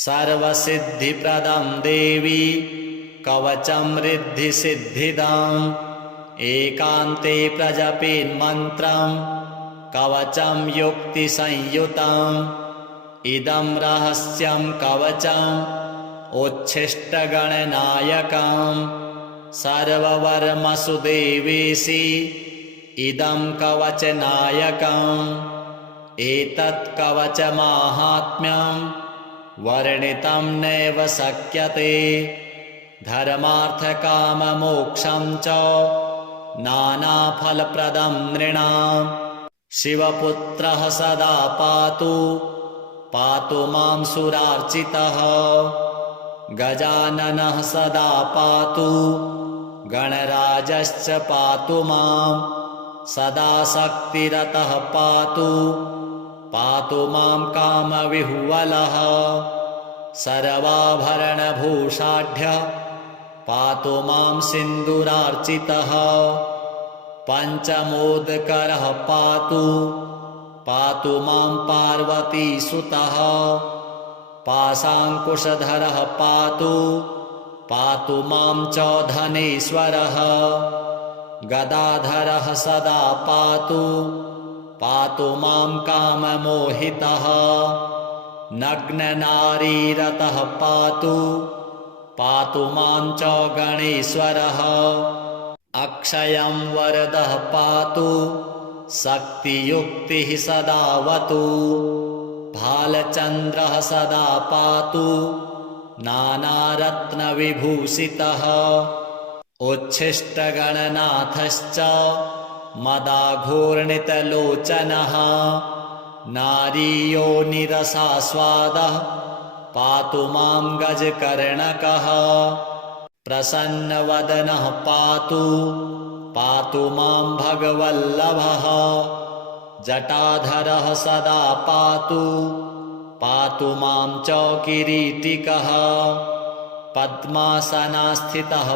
सर्वसिद्धिप्रदं देवी कवचं रिद्धिसिद्धिदम् एकान्ते प्रजपेन्मन्त्रं कवचं युक्तिसंयुतम् इदं रहस्यं कवचम् उच्छिष्टगणनायकं सर्ववर्मसु देवेशि इदं कवचनायकम् एतत् कवचमाहात्म्यं वर्णितं नैव शक्यते धर्मार्थकाममोक्षं च नानाफलप्रदं नृणां शिवपुत्रः सदा पातु मां सुरार्चितः गजाननः सदा पातु गणराजश्च पातु मां सदा शक्तिरतः पातु मां कामविह्वलः सर्वाभरणभूषाढ्यः पातु मां सिन्दूरार्चितः पञ्चमोदकरः पातु मां पार्वतीसुतः पाशाङ्कुशधरः पातु मां च धनेश्वरः गदाधरः सदा पातु मां काममोहितः नग्ननारीरतः पातु मां च गणेश्वरः अक्षयं वरदः शक्तियुक्तिः सदावतु भालचन्द्रः सदा नानारत्नविभूषितः उच्छिष्टगणनाथश्च मदाघूर्णितलोचनः नारीयोनिरसास्वादः पातु मां गजकर्णकः प्रसन्नवदनः पातु मां भगवल्लभः जटाधरः सदा पातु मां च किरीटिकः पद्मासनास्थितः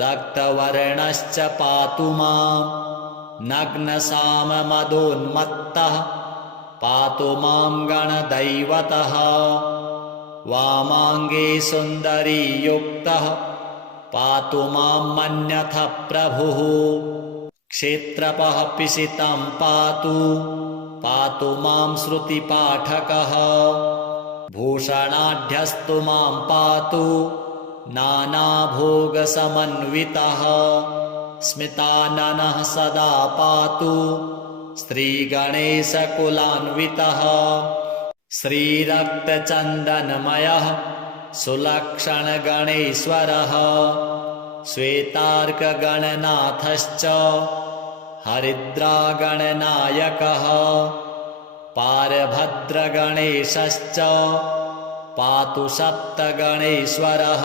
रक्तवर्णश्च पातु मां नग्नसाममदोन्मत्तः पातु मां गणदैवतः वामाङ्गे सुन्दरीयुक्तः पातु मां मन्यथ प्रभुः क्षेत्रपः पिशितं पातु पातु मां श्रुतिपाठकः भूषणाढ्यस्तु मां पातु नानाभोगसमन्वितः स्मिताननः सदा पातु श्रीगणेशकुलान्वितः श्रीरक्तचन्दनमयः सुलक्षणगणेश्वरः श्वेतार्कगणनाथश्च हरिद्रागणनायकः पारभद्रगणेशश्च पातु सप्तगणेश्वरः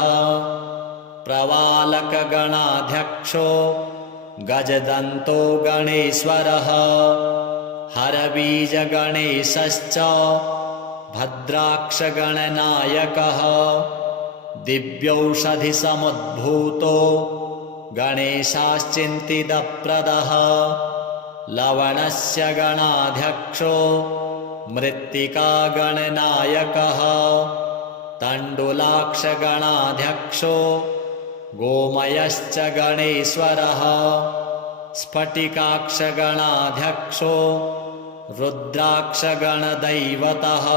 प्रवालकगणाध्यक्षो गजदन्तो गणेश्वरः हरबीजगणेशश्च भद्राक्षगणनायकः दिव्यौषधिसमुद्भूतो गणेशाश्चिन्तितप्रदः लवणस्य गणाध्यक्षो मृत्तिकागणनायकः तण्डुलाक्षगणाध्यक्षो गोमयश्च गणेश्वरः स्फटिकाक्षगणाध्यक्षो रुद्राक्षगणदैवतः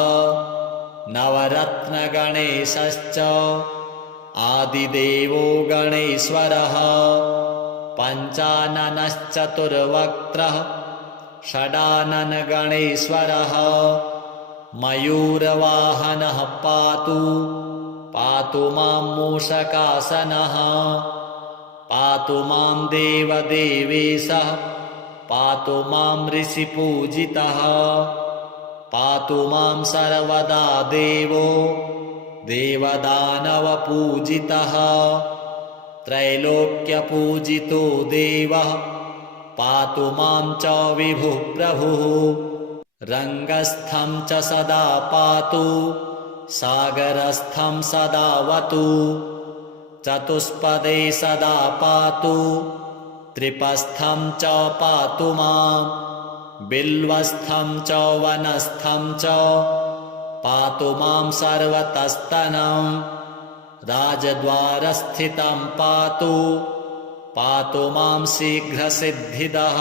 नवरत्नगणेशश्च आदिदेवो गणेश्वरः पञ्चाननश्चतुर्वक्त्रः षडाननगणेश्वरः मयूरवाहनः पातु पातु मां मूषकासनः पातु मां देवदेवेशः पातु मां ऋषिपूजितः पातु मां सर्वदा देवो देवदानवपूजितः त्रैलोक्यपूजितो देवः पातु मां च विभुः प्रभुः रङ्गस्थं च सदा पातु सागरस्थं सदावतु चतुष्पदे सदा पातु त्रिपस्थं च पातु मां बिल्वस्थं च वनस्थं च पातु मां सर्वतस्तनं राजद्वारस्थितं पातु पातु मां शीघ्रसिद्धिदः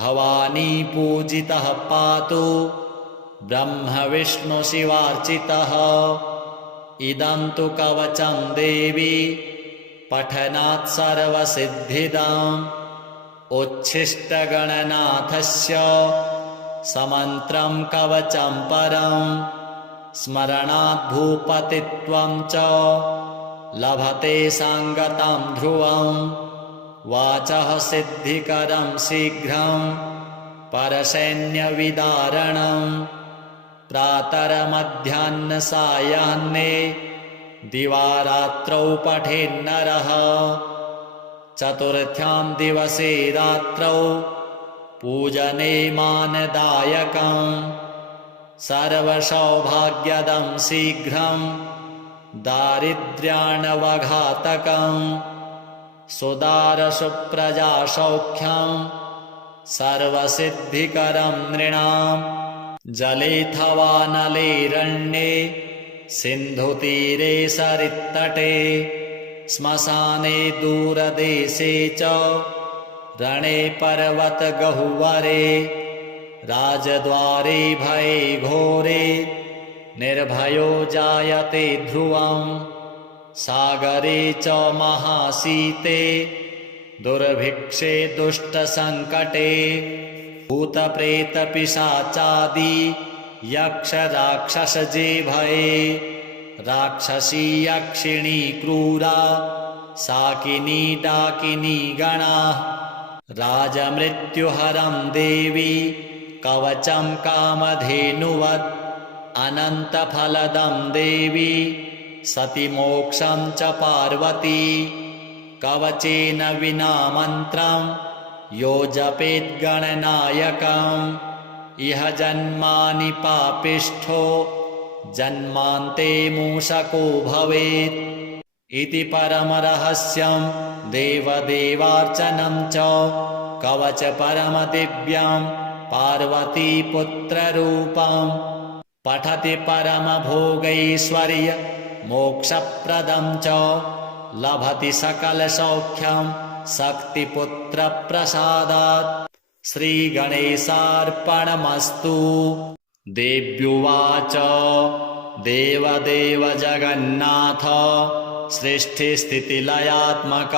भवानीपूजितः पातु ब्रह्मविष्णुशिवार्चितः इदं तु कवचं देवी पठनात् सर्वसिद्धिदम् उच्छिष्टगणनाथस्य समन्त्रं कवचं परं स्मरणात् भूपतित्वं च लभते साङ्गतं ध्रुवं वाचः सिद्धिकरं शीघ्रं परसैन्यविदारणं प्रातरमध्याह्नसायाह्ने दिवारात्रौ पठेन्नरः चतुर्थ्यां दिवसे रात्रौ पूजने मानदायकं सर्वसौभाग्यदं शीघ्रं दारिद्र्याणवघातकं सुदारसुप्रजासौख्यं सर्वसिद्धिकरं नृणां जलेऽथवा नलेरण्ये सिन्धुतीरे सरित्तटे श्मशाने दूरदेशे च रणे पर्वतगह्वरे राजद्वारे भये घोरे निर्भयो जायते ध्रुवं सागरे च महाशीते दुर्भिक्षे दुष्टसङ्कटे भूतप्रेतपिशाचादि यक्षराक्षसजे भये राक्षसी यक्षिणी क्रूरा शाकिनी डाकिनी गणाः राजमृत्युहरं देवी कवचं कामधेनुवत् अनन्तफलदं देवी सति मोक्षं च पार्वती कवचेन विना मन्त्रं यो जपेत् गणनायकम् इह जन्मानि पापिष्ठो जन्मान्ते मूषको भवेत् इति परमरहस्यं देवदेवार्चनं च कवच परमदिव्यं पार्वतीपुत्ररूपं पठति परमभोगैश्वर्य मोक्षप्रदं च लभति सकलसौख्यं शक्तिपुत्रप्रसादात् श्रीगणेशार्पणमस्तु। देव्युवाच देवदेव जगन्नाथ सृष्टिस्थितिलयात्मक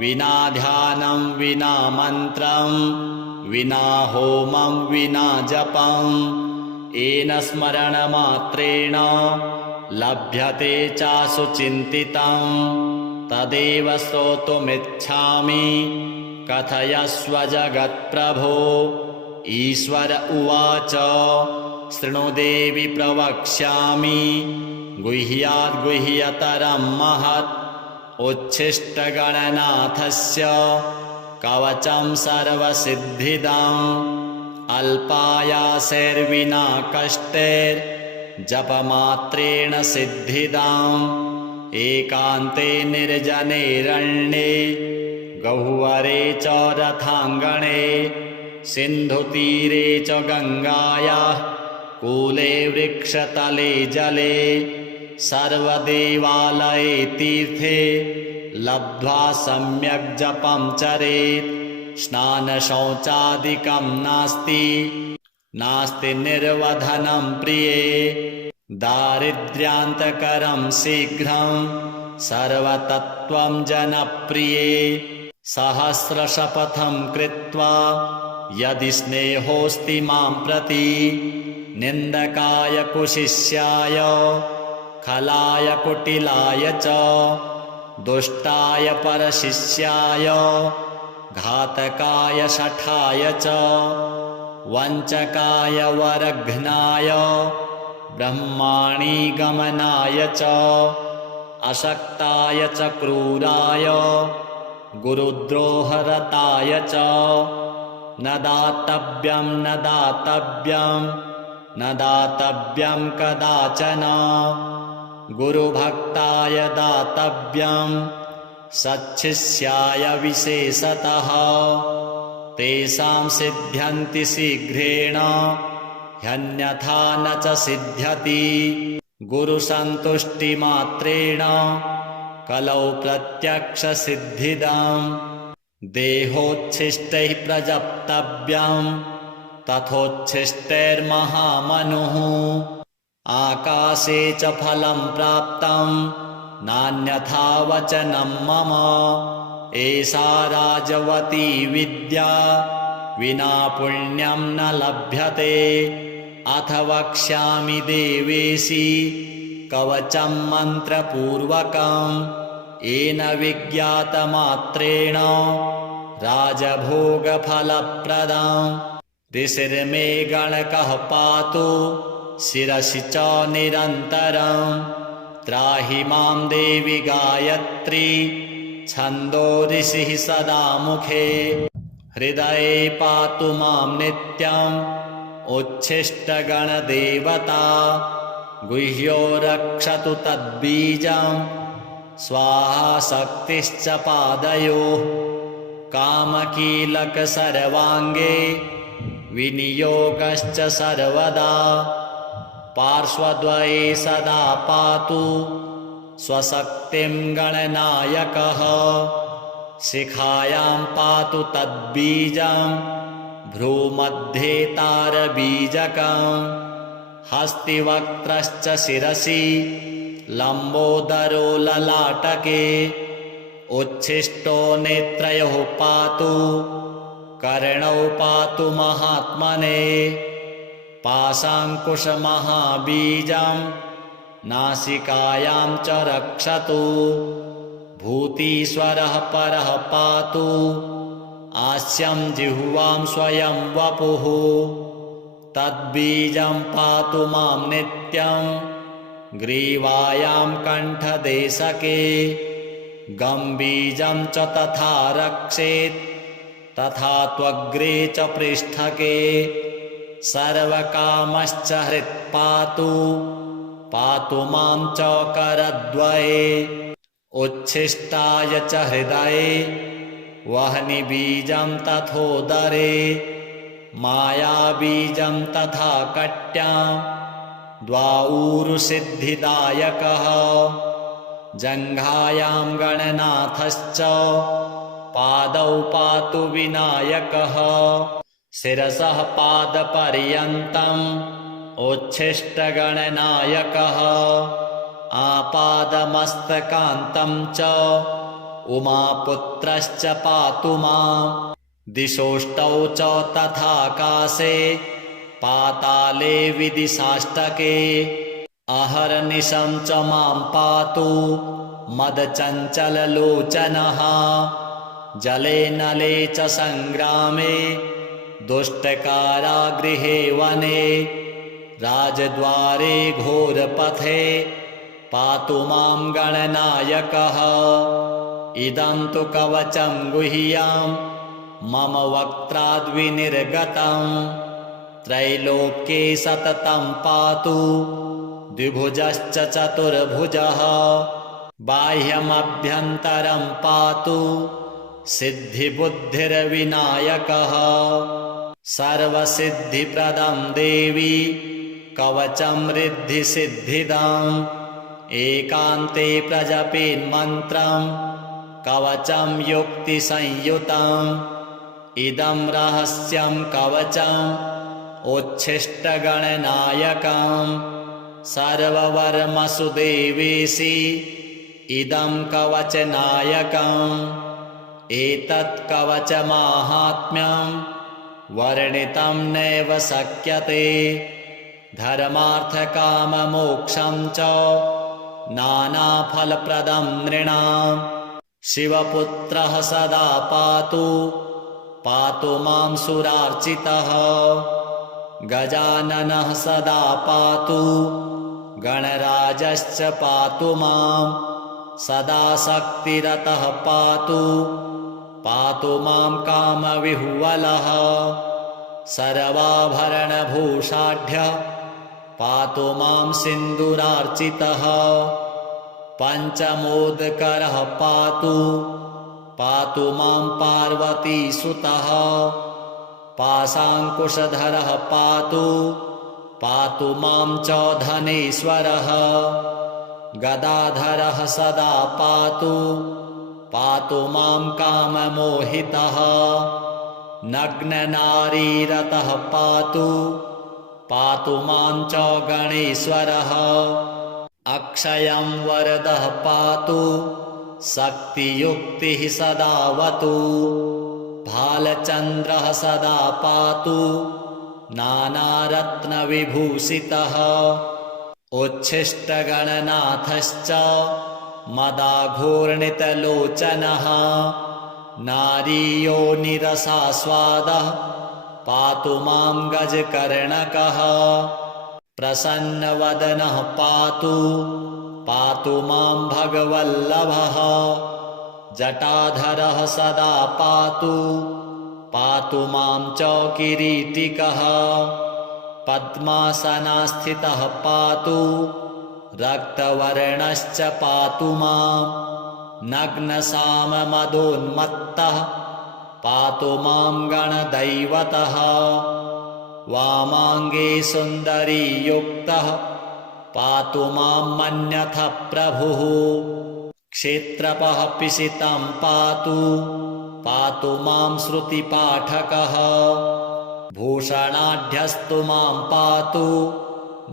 विना ध्यानं विना मन्त्रं विना होमं विना जपं येन स्मरणमात्रेण लभ्यते चासु चिन्तितं तदेव श्रोतुमिच्छामि कथयस्व जगत्प्रभो। ईश्वर उवाच शृणु देवि प्रवक्ष्यामि गुह्याद् गुह्यतरं महत् उच्छिष्टगणनाथस्य कवचं सर्वसिद्धिदम् अल्पायासेर्विना कष्टैर्जपमात्रेण सिद्धिदम् एकान्ते निर्जनेरण्ये गह्वरे च रथाङ्गणे सिन्धुतीरे च गङ्गायाः कूले वृक्षतले जले सर्वदेवालये तीर्थे लब्ध्वा सम्यक् जपं चरेत्। स्नानशौचादिकं नास्ति निर्वधनं प्रिये दारिद्र्यान्तकरं शीघ्रं सर्वतत्त्वं जनप्रिये सहस्रशपथं कृत्वा यदि स्नेहोऽस्ति मां प्रति निन्दकाय कुशिष्याय खलाय कुटिलाय च दुष्टाय परशिष्याय घातकाय शठाय च वञ्चकाय वरघ्नाय ब्रह्माणि गमनाय च अशक्ताय च क्रूराय गुरुद्रोहरताय च न दातव्यं न दातव्यं न दातव्यं कदाचन गुरुभक्ताय दातव्यं सच्छिष्याय विशेषतः तेषां सिद्ध्यन्ति शीघ्रेण ह्यन्यथा न च सिद्ध्यति गुरुसन्तुष्टिमात्रेण कलौ प्रत्यक्षसिद्धिदम् देहोच्छिष्टैः प्रजप्तव्यं तथोच्छिष्टैर्महामनुः आकाशे च फलं प्राप्तं नान्यथा वचनं मम एषा राजवती विद्या विना पुण्यं न लभ्यते अथ वक्ष्यामि देवेशि कवचं मन्त्रपूर्वकं येन विज्ञातमात्रेण राजभोगफलप्रदं ऋषिर्मे गणकः पातु शिरसि च निरन्तरं त्राहि मां देवि गायत्री छन्दो ऋषिः सदा मुखे हृदये पातु मां नित्यम् उच्छिष्टगणदेवता गुह्यो रक्षतु तद्बीजं स्वाहा शक्तिश्च पादयोः कामकीलकसर्वाङ्गे विनियोगश्च सर्वदा पार्श्वद्वये सदा पातु स्वशक्तिं गणनायकः शिखायां पातु तद्बीजं भ्रूमध्ये तारबीजकं हस्तिवक्त्रश्च शिरसि लम्बोदरो ललाटके उच्छिष्टो नेत्रयोः पातु कर्णौ पातु महात्मने पाशाङ्कुशमहाबीजं नासिकायां च रक्षतु भूतीश्वरः परः पातु आस्यं जिह्वां स्वयं वपुः तद्बीजं पातु मां नित्यं ग्रीवायां कण्ठदेशके गम्बीजं च तथा रक्षेत् तथा त्वग्रे च पृष्ठके सर्वकामश्च हृत्पातु पातु मां च करद्वये उच्छिष्टाय च हृदये वह्निबीजं तथोदरे मायाबीजं तथा कट्यां द्वाऊरुसिद्धिदायकः जङ्घायां गणनाथश्च पादौ पातु विनायकः शिरसः पादपर्यन्तम् उच्छिष्टगणनायकः आपादमस्तकान्तं च उमापुत्रश्च पातु माम् दिशोष्टौ च तथाकाशे पाताले विदिशाष्टके अहर्निशं च मां पातु मदचञ्चललोचनः जले नले च सङ्ग्रामे दुष्टकारागृहे वने राजद्वारे घोरपथे पातु मां गणनायकः इदं तु कवचं गुह्यं मम वक्त्राद्विनिर्गतं त्रैलोक्ये सततं पातु द्विभुजश्च चतुर्भुजः बाह्यमभ्यन्तरं पातु सिद्धिबुद्धिर्विनायकः सर्वसिद्धिप्रदं देवी कवचं रिद्धिसिद्धिदम् एकान्ते प्रजपेन्मन्त्रं कवचं युक्तिसंयुतम् इदं रहस्यं कवचम् उच्छिष्टगणनायकम् सर्ववर्मसु देवेशि इदं कवचनायकम् एतत् कवचमाहात्म्यं वर्णितं नैव शक्यते धर्मार्थकाममोक्षं च नानाफलप्रदं नृणाम् शिवपुत्रः सदा पातु मां सुरार्चितः गजाननः सदा पातु गणराजश्च पातु मां सदा शक्तिरतः पातु मां कामविह्वलः सर्वाभरणभूषाढ्यः पातु मां सिन्दूरार्चितः पञ्चमोदकरः पातु मां पार्वतीसुतः पाशाङ्कुशधरः पातु मां च धनेश्वरः गदाधरः सदा पातु मां काममोहितः नग्ननारीरतः पातु मां च गणेश्वरः अक्षयं वरदः पातु शक्तियुक्तिः सदावतु भालचन्द्रः सदा पातु नानारत्नविभूषितः उच्छिष्टगणनाथश्च मदाघूर्णितलोचनः नारीयोनिरसास्वादः पातु मां गजकर्णकः प्रसन्नवदनः पातु मां भगवल्लभः जटाधरः सदा पातु मां च किरीटिकः पद्मासनास्थितः पातु रक्तवर्णश्च पातु मां नग्नसाममदोन्मत्तः पातु मां गणदैवतः वामाङ्गे सुन्दरीयुक्तः पातु मां मन्यथ प्रभुः क्षेत्रपः पिशितं पातु मां श्रुतिपाठकः भूषणाढ्यस्तु मां पातु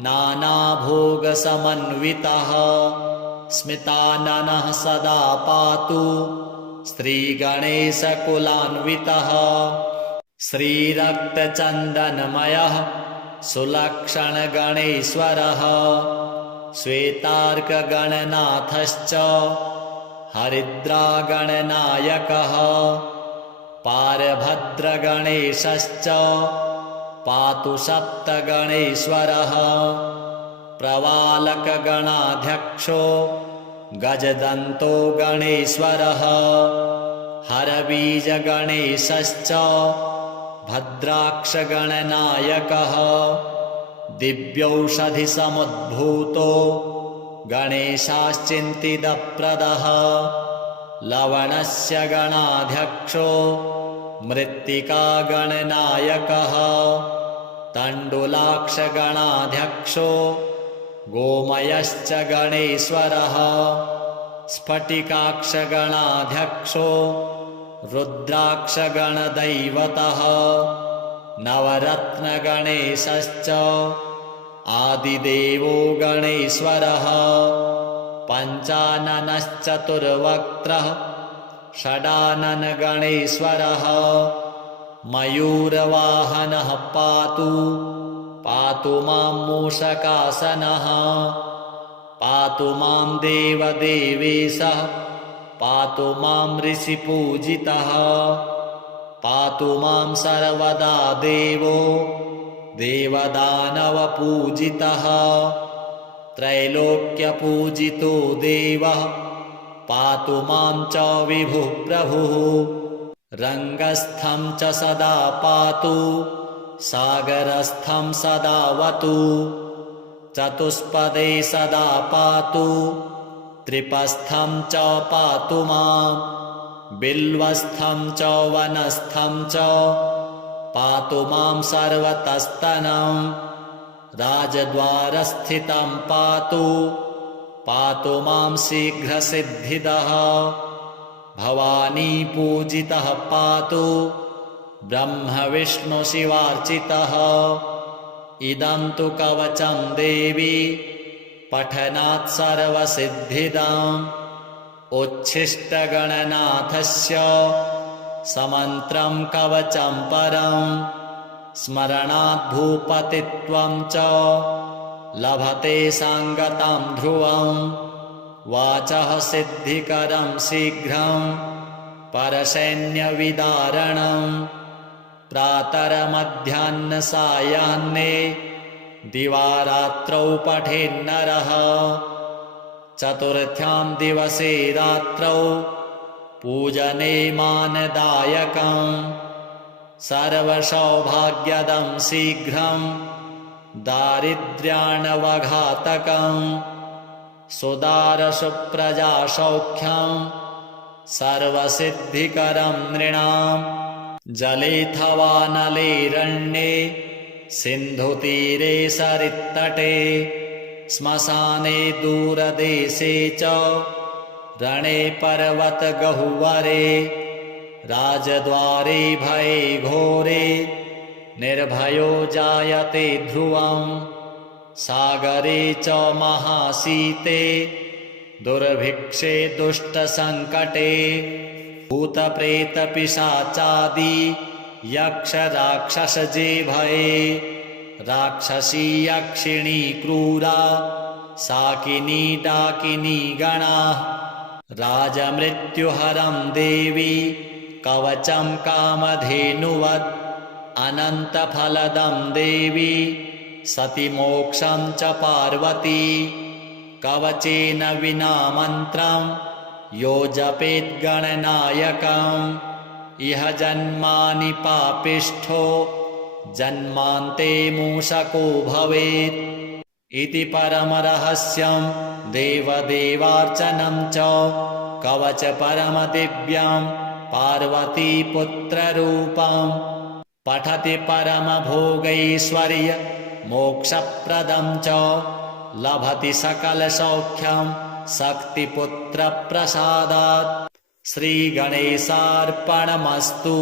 नानाभोगसमन्वितः स्मिताननः सदा पातु श्रीगणेशकुलान्वितः श्रीरक्तचन्दनमयः सुलक्षणगणेश्वरः श्वेतार्कगणनाथश्च हरिद्रागणनायकः पारभद्रगणेशश्च पातु सप्तगणेश्वरः प्रवालकगणाध्यक्षो गजदन्तो गणेश्वरः हरबीजगणेशश्च भद्राक्षगणनायकः दिव्यौषधिसमुद्भूतो गणेशाश्चिन्तितप्रदः लवणस्य गणाध्यक्षो मृत्तिकागणनायकः तण्डुलाक्षगणाध्यक्षो गोमयश्च गणेश्वरः स्फटिकाक्षगणाध्यक्षो रुद्राक्षगणदैवतः नवरत्नगणेशश्च आदिदेवो गणेश्वरः पञ्चाननश्चतुर्वक्त्रः षडाननगणेश्वरः मयूरवाहनः पातु मां मूषकासनः पातु मां देवदेवेशः पातु मां ऋषिपूजितः पातु मां सर्वदा देवो देवदानवपूजितः त्रैलोक्यपूजितो देवः पातु मां च विभुः प्रभुः रङ्गस्थं च सदा पातु सागरस्थं सदावतु चतुष्पदे सदा पातु त्रिपस्थं च पातु मां बिल्वस्थं च वनस्थं च पातु मां सर्वतस्तनं राजद्वारस्थितं पातु मां शीघ्रसिद्धिदः भवानी पूजितः पातु ब्रह्मविष्णुशिवार्चितः इदं तु कवचं देवी पठनात् सर्वसिद्धिदाम् उच्छिष्टगणनाथस्य समन्त्रं कवचं परं स्मरणात् भूपतित्वं च लभते साङ्गतं ध्रुवं वाचः सिद्धिकरं शीघ्रं परसैन्यविदारणं प्रातरमध्याह्नसायाह्ने दिवारात्रौ पठेन्नरः चतुर्थ्यां दिवसे रात्रौ पूजने मानदायकं सर्वसौभाग्यदं शीघ्रं दारिद्र्याणवघातकं सुदारसुप्रजासौख्यं सर्वसिद्धिकरं नृणां जलेऽथवा नलेरण्ये सिन्धुतीरे सरित्तटे श्मशाने दूरदेशे च रणे पर्वतगह्वरे राजद्वारे भये घोरे निर्भयो जायते ध्रुवं सागरे च महाशीते दुर्भिक्षे दुष्टसङ्कटे भूतप्रेतपिशाचादि यक्षराक्षसजे भये राक्षसी यक्षिणी क्रूरा शाकिनी डाकिनी गणाः राजमृत्युहरं देवी कवचं कामधेनुवत् अनन्तफलदं देवी सति मोक्षं च पार्वती कवचेन विना मन्त्रं यो जपेत् गणनायकम् इह जन्मानि पापिष्ठो जन्मान्ते मूषको भवेत् इति परमरहस्यं देवदेवार्चनं च कवच परमदिव्यं पार्वतीपुत्ररूपं पठति परमभोगैश्वर्य मोक्षप्रदं च लभति सकलसौख्यं शक्तिपुत्रप्रसादात् श्रीगणेशार्पणमस्तु।